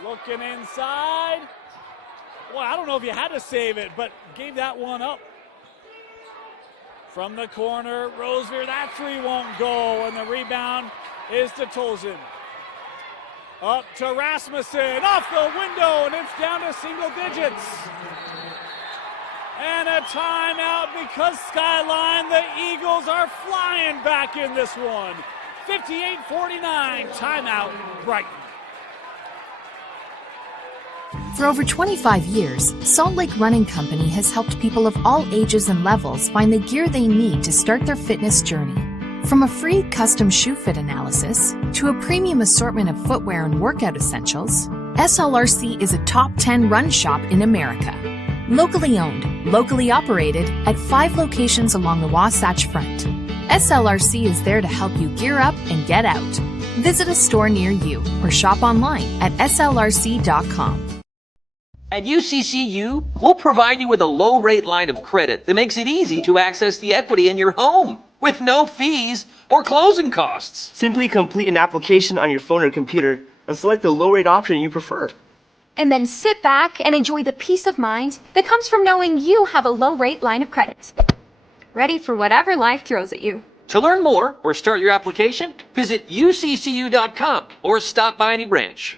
Looking inside. Well, I don't know if you had to save it, but gave that one up. From the corner, Rosevear, that three won't go, and the rebound is to Tolzin. Up to Rasmussen, off the window, and it's down to single digits. And a timeout because Skyline, the Eagles are flying back in this one. 58-49, timeout, Brighton. For over 25 years, Salt Lake Running Company has helped people of all ages and levels find the gear they need to start their fitness journey. From a free custom shoe fit analysis to a premium assortment of footwear and workout essentials, SLRC is a top 10 run shop in America. Locally owned, locally operated at 5 locations along the Wasatch Front. SLRC is there to help you gear up and get out. Visit a store near you or shop online at slrc.com. At UCCU, we'll provide you with a low-rate line of credit that makes it easy to access the equity in your home with no fees or closing costs. Simply complete an application on your phone or computer and select the low-rate option you prefer. And then sit back and enjoy the peace of mind that comes from knowing you have a low-rate line of credit. Ready for whatever life throws at you. To learn more or start your application, visit uccu.com or stop by any branch.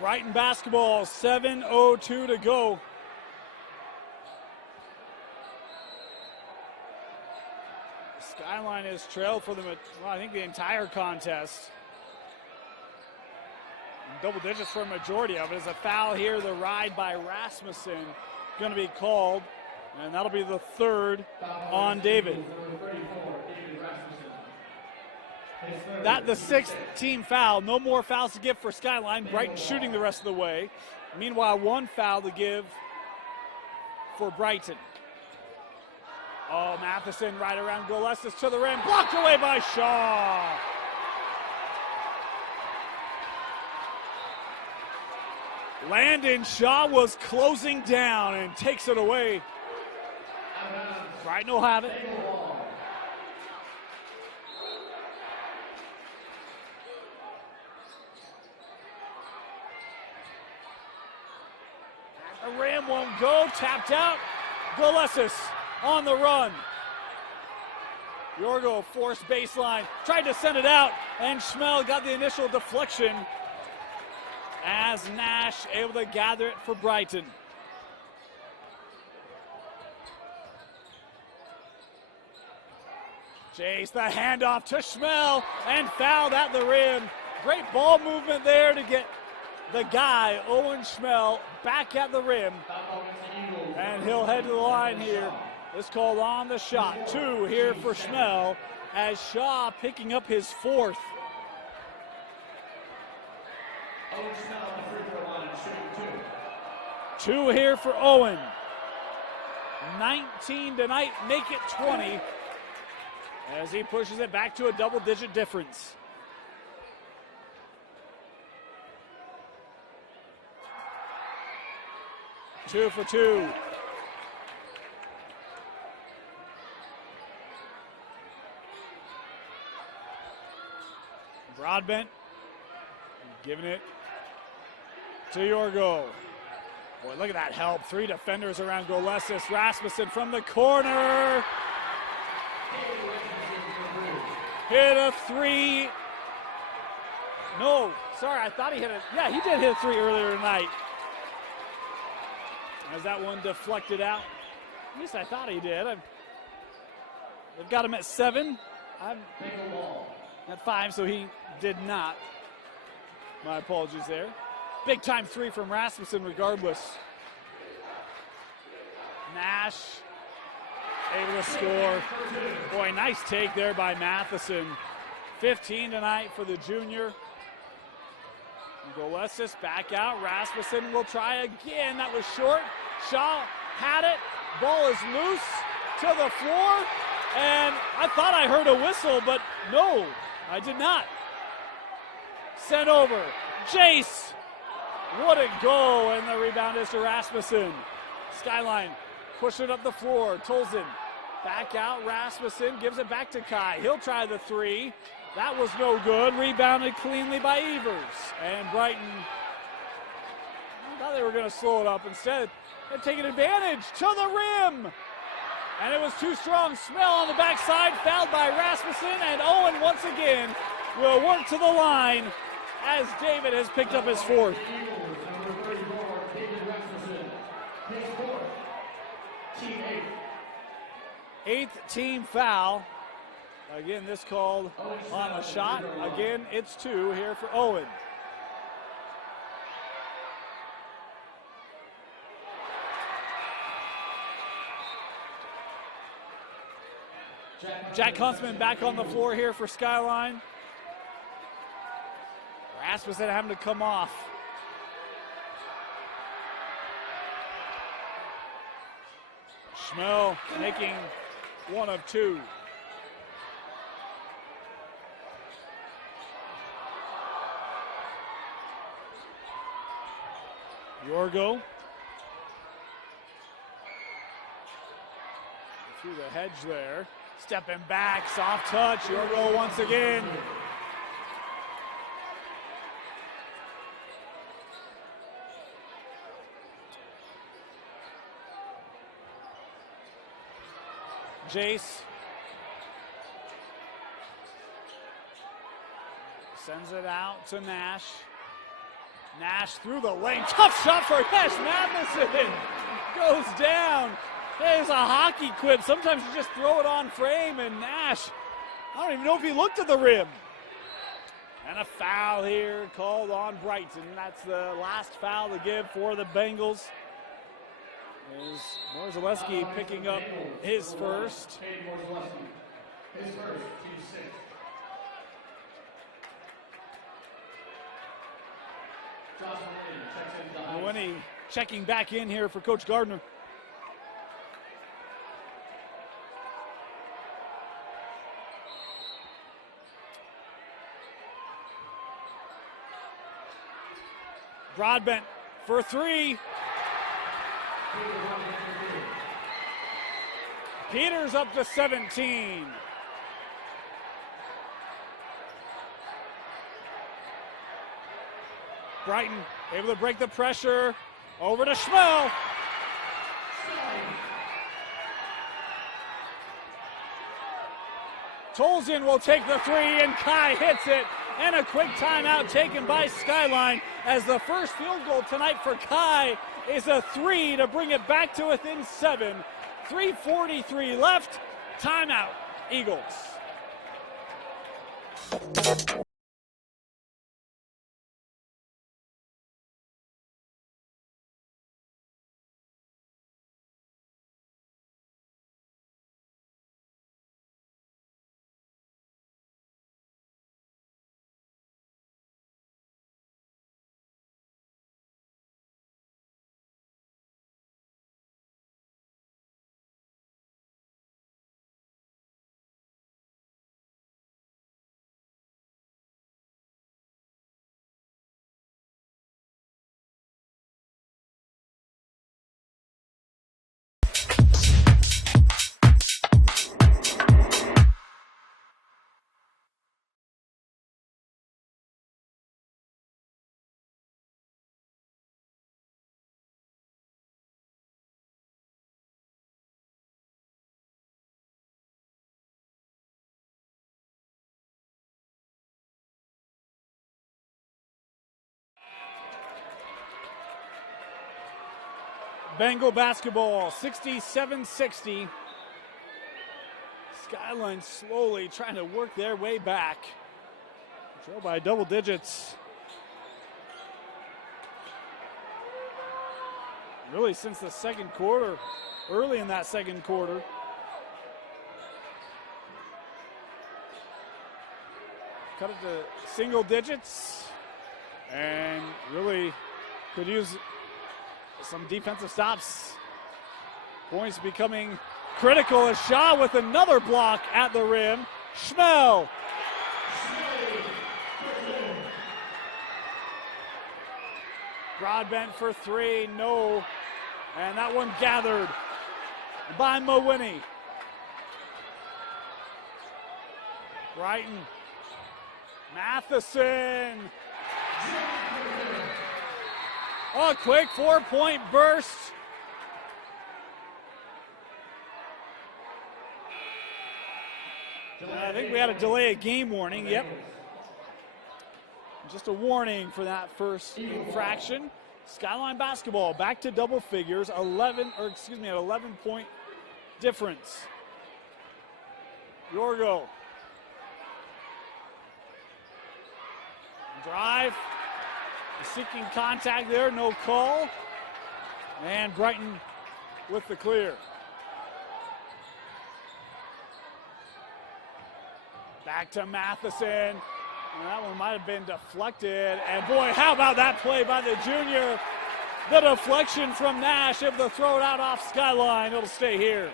Brighton basketball, 7:02 to go. Skyline has trailed for them, I think the entire contest. Double digits for a majority of it. As a foul here, the ride by Rasmussen going to be called, and that'll be the third on David. That the sixth team foul. No more fouls to give for Skyline. Brighton shooting the rest of the way. Meanwhile, one foul to give for Brighton. Oh, Matheson right around Golessis to the rim. Blocked away by Shaw. Landon Shaw was closing down and takes it away. Brighton will have it. The rim won't go, tapped out. Golessis on the run. Yorgo forced baseline, tried to send it out, and Schmel got the initial deflection as Nash able to gather it for Brighton. Jace, the handoff to Schmel, and fouled at the rim. Great ball movement there to get the guy, Owen Schmel, back at the rim. And he'll head to the line here. This called on the shot. 2 here for Schmel, as Shaw picking up his 4th. Two here for Owen. 19 tonight, make it 20 as he pushes it back to a double-digit difference. Two for two. Broadbent giving it to Yorgo. Boy, look at that help. 3 defenders around Golessis. Rasmussen from the corner. hit a three. No, sorry, I thought he hit it. Yeah, he did hit a three earlier tonight. As that one deflected out. At least I thought he did. They've got him at 7. I'm at 5, so he did not. My apologies there. Big time three from Rasmussen regardless. Nash able to score. Boy, nice take there by Matheson. 15 tonight for the junior. Golesis back out. Rasmussen will try again. That was short. Shaw had it. Ball is loose to the floor. And I thought I heard a whistle, but no, I did not. Sent over. Jace wouldn't go, and the rebound is to Rasmussen. Skyline pushing up the floor. Tolzin back out. Rasmussen gives it back to Kai. He'll try the three. That was no good. Rebounded cleanly by Evers. And Brighton, I thought they were going to slow it up. Instead, they're taking advantage to the rim. And it was too strong. Smell on the backside, fouled by Rasmussen. And Owen once again will work to the line as David has picked up his fourth. Eighth team foul. Again, this called on the shot. Again, it's 2 here for Owen. Jack Huntsman back on the floor here for Skyline. Rasmussen having to come off. Schmel making 1 of 2. Yorgo through the hedge there. Stepping back, soft touch. Yorgo once again. Jace sends it out to Nash. Nash through the lane. Tough shot for Nash. Matheson goes down. There's a hockey quip. Sometimes you just throw it on frame, and Nash, I don't even know if he looked at the rim. And a foul here called on Brighton. That's the last foul to give for the Bengals. Is Morzaleski picking up his first. His first, team 6. Winnie checking back in here for Coach Gardner. Broadbent for 3. Peters up to 17. Brighton able to break the pressure. Over to Schmel. Tolzin will take the 3, and Kai hits it. And a quick timeout taken by Skyline as the first field goal tonight for Kai is a 3 to bring it back to within 7. 3:43 left. Timeout, Eagles. Bengal basketball, 67-60. Skyline slowly trying to work their way back. Trail by double digits. Really since the second quarter, early in that second quarter. Cut it to single digits and really could use some defensive stops. Points becoming critical as Shaw with another block at the rim. Schmel. Broadbent for three, no. And that one gathered by Mawhinney. Brighton. Matheson. A quick 4-point burst. I think we had a delay of game warning. Yep. Just a warning for that first infraction. Skyline basketball back to double figures, 11-point difference. Yorgo. Drive. Seeking contact there, no call. And Brighton with the clear. Back to Matheson. And that one might have been deflected. And boy, how about that play by the junior? The deflection from Nash. Able to throw it out off Skyline. It'll stay here.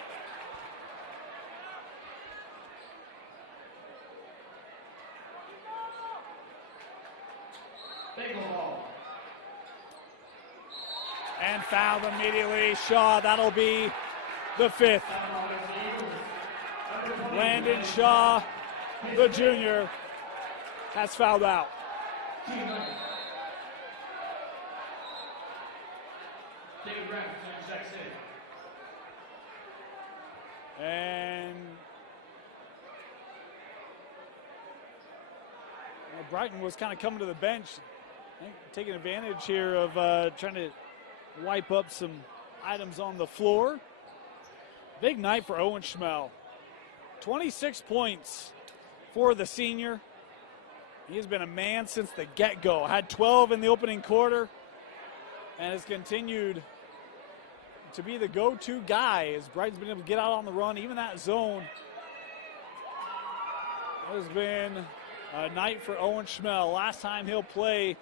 And fouled immediately. Shaw, that'll be the fifth. Landon Shaw, the junior, has fouled out. And Brighton was kind of coming to the bench, I think, taking advantage here of trying to wipe up some items on the floor. Big night for Owen Schmel. 26 points for the senior. He has been a man since the get-go. Had 12 in the opening quarter and has continued to be the go-to guy as Brighton's been able to get out on the run. Even that zone has been a night for Owen Schmel. Last time he'll play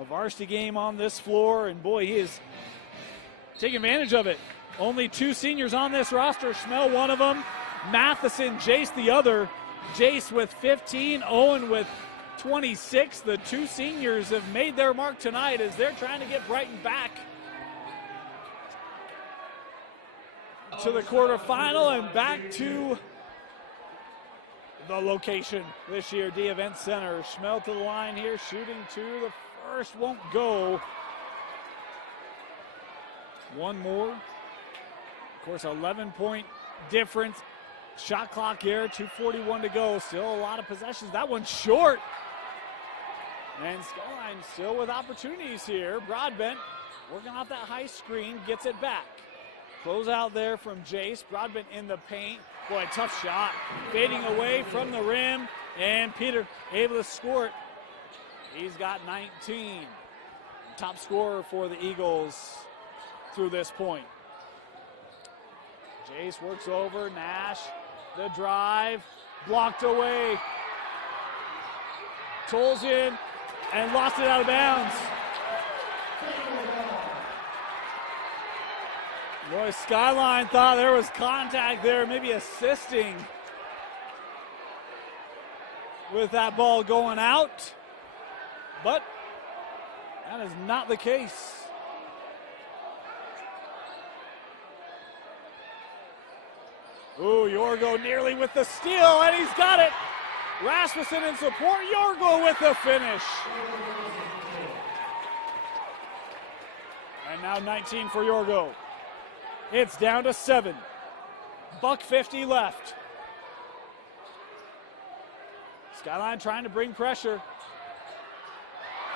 a varsity game on this floor, and boy, he is taking advantage of it. Only two seniors on this roster. Schmel, one of them. Matheson, Jace, the other. Jace with 15, Owen with 26. The two seniors have made their mark tonight as they're trying to get Brighton back to the quarterfinal and back to the location this year, D Event Center. Schmel to the line here, shooting two. The first won't go. One more. Of course, 11-point difference. Shot clock here, 2:41 to go. Still a lot of possessions. That one's short. And Skyline still with opportunities here. Broadbent working off that high screen, gets it back. Close out there from Jace. Broadbent in the paint. Boy, tough shot. Fading away from the rim. And Peter able to score it. He's got 19. Top scorer for the Eagles through this point. Jace works over. Nash, the drive. Blocked away. Tolls in and lost it out of bounds. Boy, Skyline thought there was contact there, maybe assisting with that ball going out. But that is not the case. Ooh, Yorgo nearly with the steal, and he's got it. Rasmussen in support, Yorgo with the finish. And now 19 for Yorgo. It's down to 7. $1:50 left. Skyline trying to bring pressure.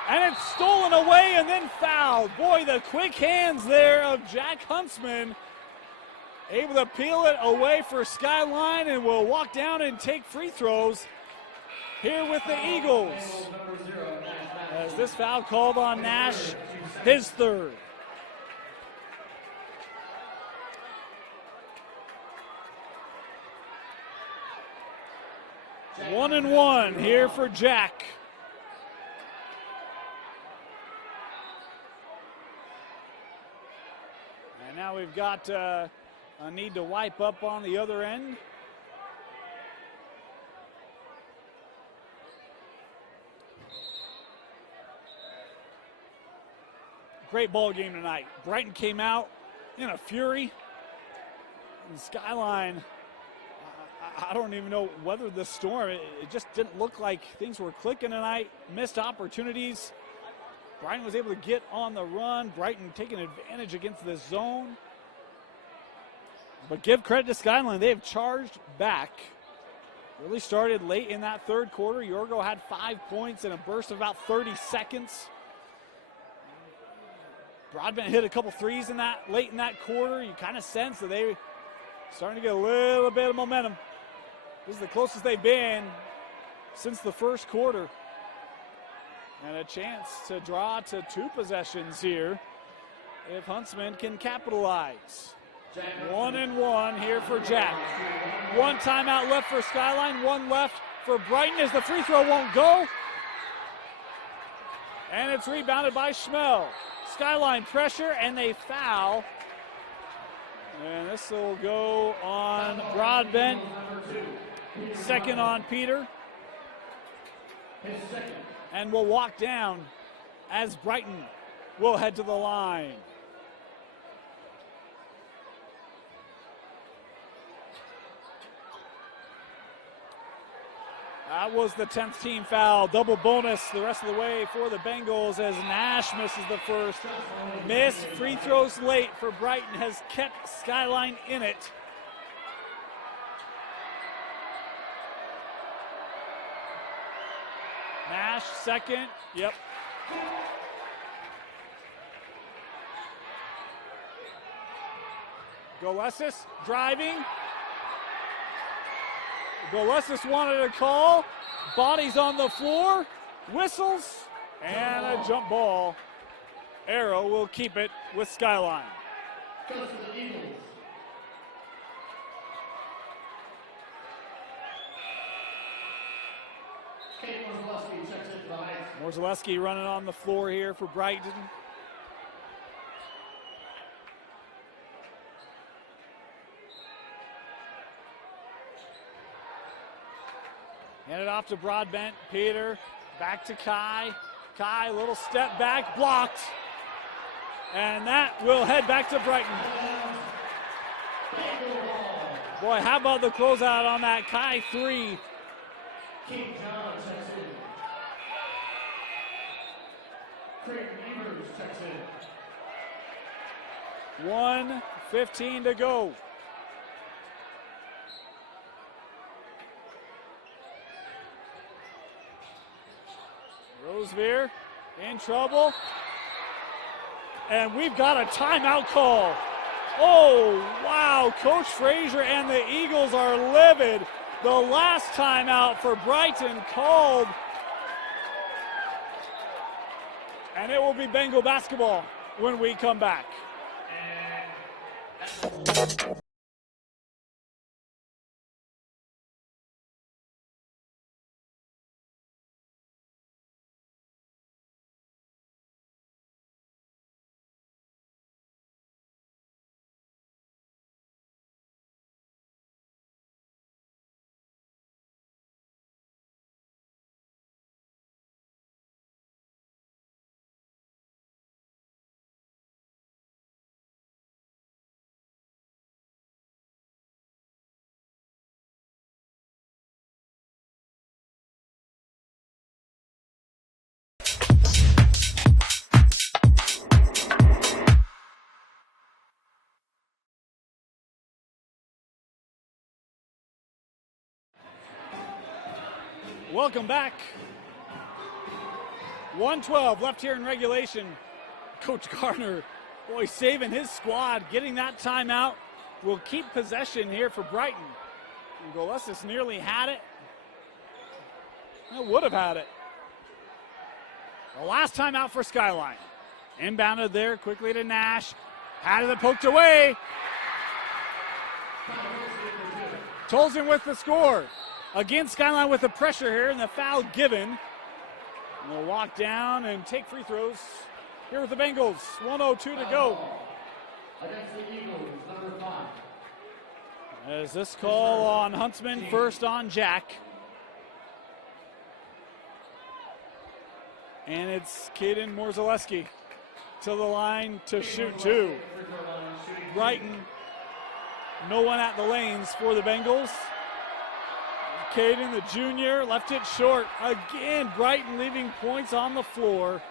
And it's stolen away and then fouled. Boy, the quick hands there of Jack Huntsman. Able to peel it away for Skyline and will walk down and take free throws here with the Eagles. As this foul called on Nash, his third. One and one here for Jack. And now we've got a need to wipe up on the other end. Great ball game tonight. Brighton came out in a fury. And Skyline, I don't even know whether the storm, it just didn't look like things were clicking tonight. Missed opportunities. Brighton was able to get on the run. Brighton taking advantage against the zone. But give credit to Skyline. They have charged back. Really started late in that third quarter. Yorgo had 5 points in a burst of about 30 seconds. Broadbent hit a couple threes late in that quarter. You kind of sense that they starting to get a little bit of momentum. This is the closest they've been since the first quarter. And a chance to draw to 2 possessions here if Huntsman can capitalize. 1 and 1 here for Jack. 1 timeout left for Skyline, 1 left for Brighton as the free throw won't go. And it's rebounded by Schmel. Skyline pressure and they foul. And this will go on Broadbent. Second on Peter. And will walk down as Brighton will head to the line. That was the 10th team foul. Double bonus the rest of the way for the Bengals as Nash misses the first. Missed free throws late for Brighton has kept Skyline in it. Nash second. Yep. Golesis driving. Golesis wanted a call. Bodies on the floor. Whistles. And a jump ball. Arrow will keep it with Skyline. Goes to the Eagles. Kate Morzaleski checks in for the Heights. Morzaleski running on the floor here for Brighton. Hand it off to Broadbent. Peter, back to Kai. Kai, little step back, blocked. And that will head back to Brighton. Boy, how about the closeout on that Kai 3? King John checks in. Creighton Evers checks in. 1:15 to go. Rosevear in trouble. And we've got a timeout call. Oh, wow. Coach Frazier and the Eagles are livid. The last timeout for Brighton called. And it will be Bengal basketball when we come back. Welcome back. 1:12 left here in regulation. Coach Garner, boy, saving his squad, getting that timeout. Will keep possession here for Brighton. And Golesis nearly had it. Would have had it. The last time out for Skyline. Inbounded there quickly to Nash. Had it poked away. Tolson with the score. Again, Skyline with the pressure here and the foul given. And they'll walk down and take free throws here with the Bengals. 1:02 to go. Against the Eagles, number 5. As this call on Huntsman, first on Jack. And it's Caden Morzaleski to the line to shoot two. Brighton, no one at the lanes for the Bengals. Caden, the junior, left it short. Again, Brighton leaving points on the floor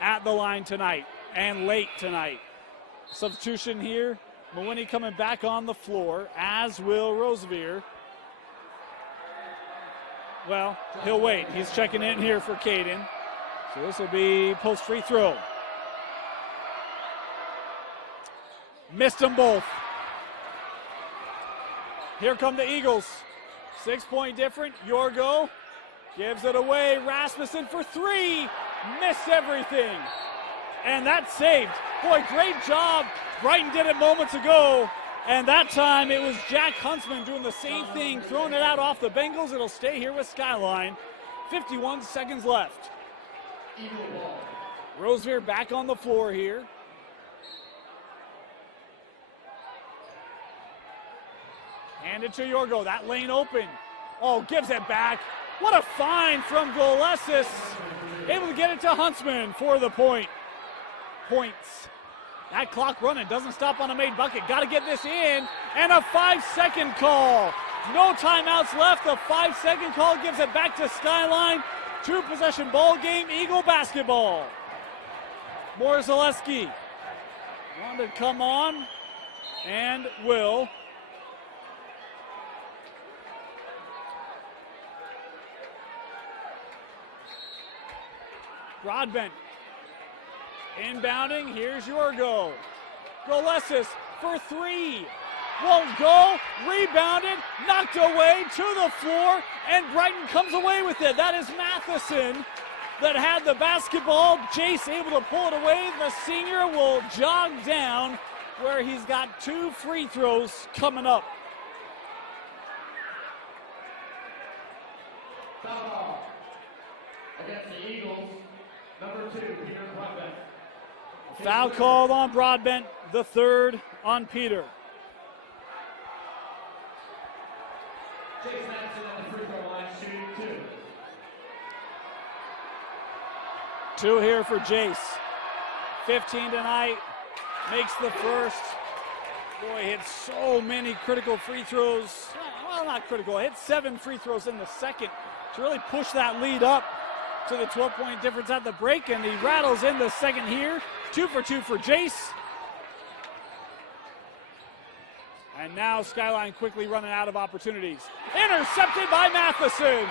at the line tonight and late tonight. Substitution here. Mawhinney coming back on the floor, as will Rosevear. Well, he'll wait. He's checking in here for Caden. So this will be post free throw. Missed them both. Here come the Eagles. 6-point different. Yorgo gives it away. Rasmussen for three. Missed everything. And that's saved. Boy, great job. Brighton did it moments ago. And that time it was Jack Huntsman doing the same thing, throwing it out off the Bengals. It'll stay here with Skyline. 51 seconds left. Rosevear back on the floor here. Hand it to Yorgo. That lane open. Oh, gives it back. What a find from Golesis. Able to get it to Huntsman for the point. Points. That clock running doesn't stop on a made bucket. Got to get this in. And a 5-second call. No timeouts left. The 5-second call gives it back to Skyline. 2-possession ball game. Eagle basketball. Morzaleski wanted to come on and will. Broadbent inbounding. Here's Yorgo. Golesis for three. Won't go. Rebounded. Knocked away to the floor. And Brighton comes away with it. That is Matheson that had the basketball. Jace able to pull it away. The senior will jog down where he's got 2 free throws coming up. Foul against the Eagles. Number 2, Peter Broadbent. Foul called on Broadbent, the third on Peter. Chase Madison at the free throw line, shooting 2. 2 here for Jace. 15 tonight, makes the first. Boy, hit so many critical free throws. Well, not critical, hit 7 free throws in the second to really push that lead up to the 12-point difference at the break, and he rattles in the second here. 2 for 2 for Jace. And now Skyline quickly running out of opportunities. Intercepted by Matheson.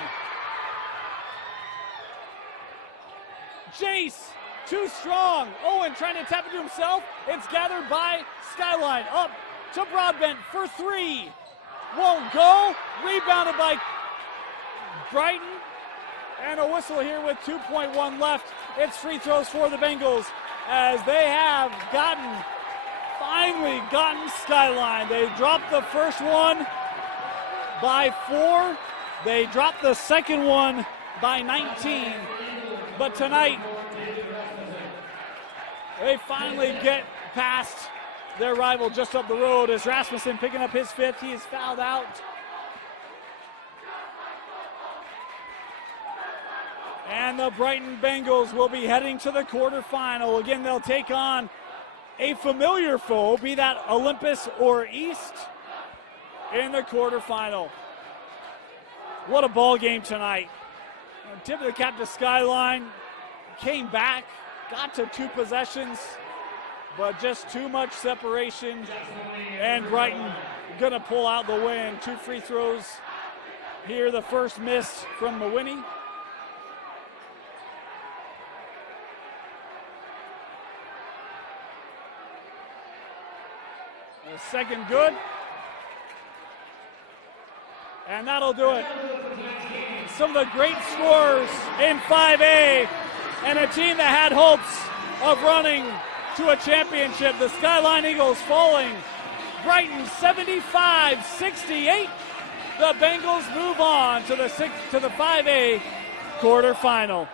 Jace, too strong. Owen trying to tap it to himself. It's gathered by Skyline. Up to Broadbent for 3. Won't go. Rebounded by Brighton. And a whistle here with 2.1 left. It's free throws for the Bengals as they have finally gotten Skyline. They dropped the first one by 4. They dropped the second one by 19. But tonight, they finally get past their rival just up the road as Rasmussen picking up his 5th. He is fouled out. And the Brighton Bengals will be heading to the quarterfinal. Again, they'll take on a familiar foe, be that Olympus or East, in the quarterfinal. What a ball game tonight. Tip of the cap to Skyline. Came back, got to 2 possessions, but just too much separation. And Brighton gonna pull out the win. 2 free throws here. The first miss from Mawhinney. second good. And that'll do it. Some of the great scorers in 5A and a team that had hopes of running to a championship. The Skyline Eagles falling Brighton 75-68. The Bengals move on to the 5A quarterfinal.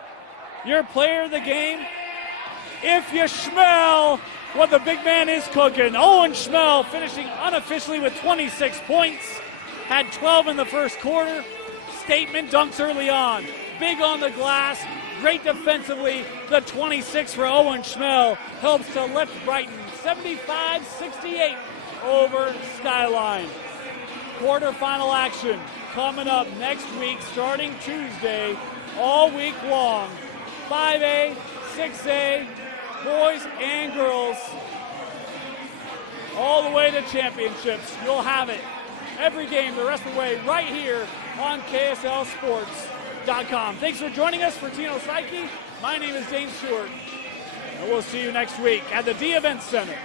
Your player of the game, if you smell what the big man is cooking, Owen Schmell finishing unofficially with 26 points, had 12 in the first quarter. Statement dunks early on, big on the glass, great defensively. The 26 for Owen Schmell helps to lift Brighton 75-68 over Skyline. Quarterfinal action coming up next week, starting Tuesday, all week long. 5A, 6A, boys and girls, all the way to championships. You'll have it every game the rest of the way right here on KSLSports.com. Thanks for joining us for Tino Psyche. My name is Dane Stewart, and we'll see you next week at the D Event Center.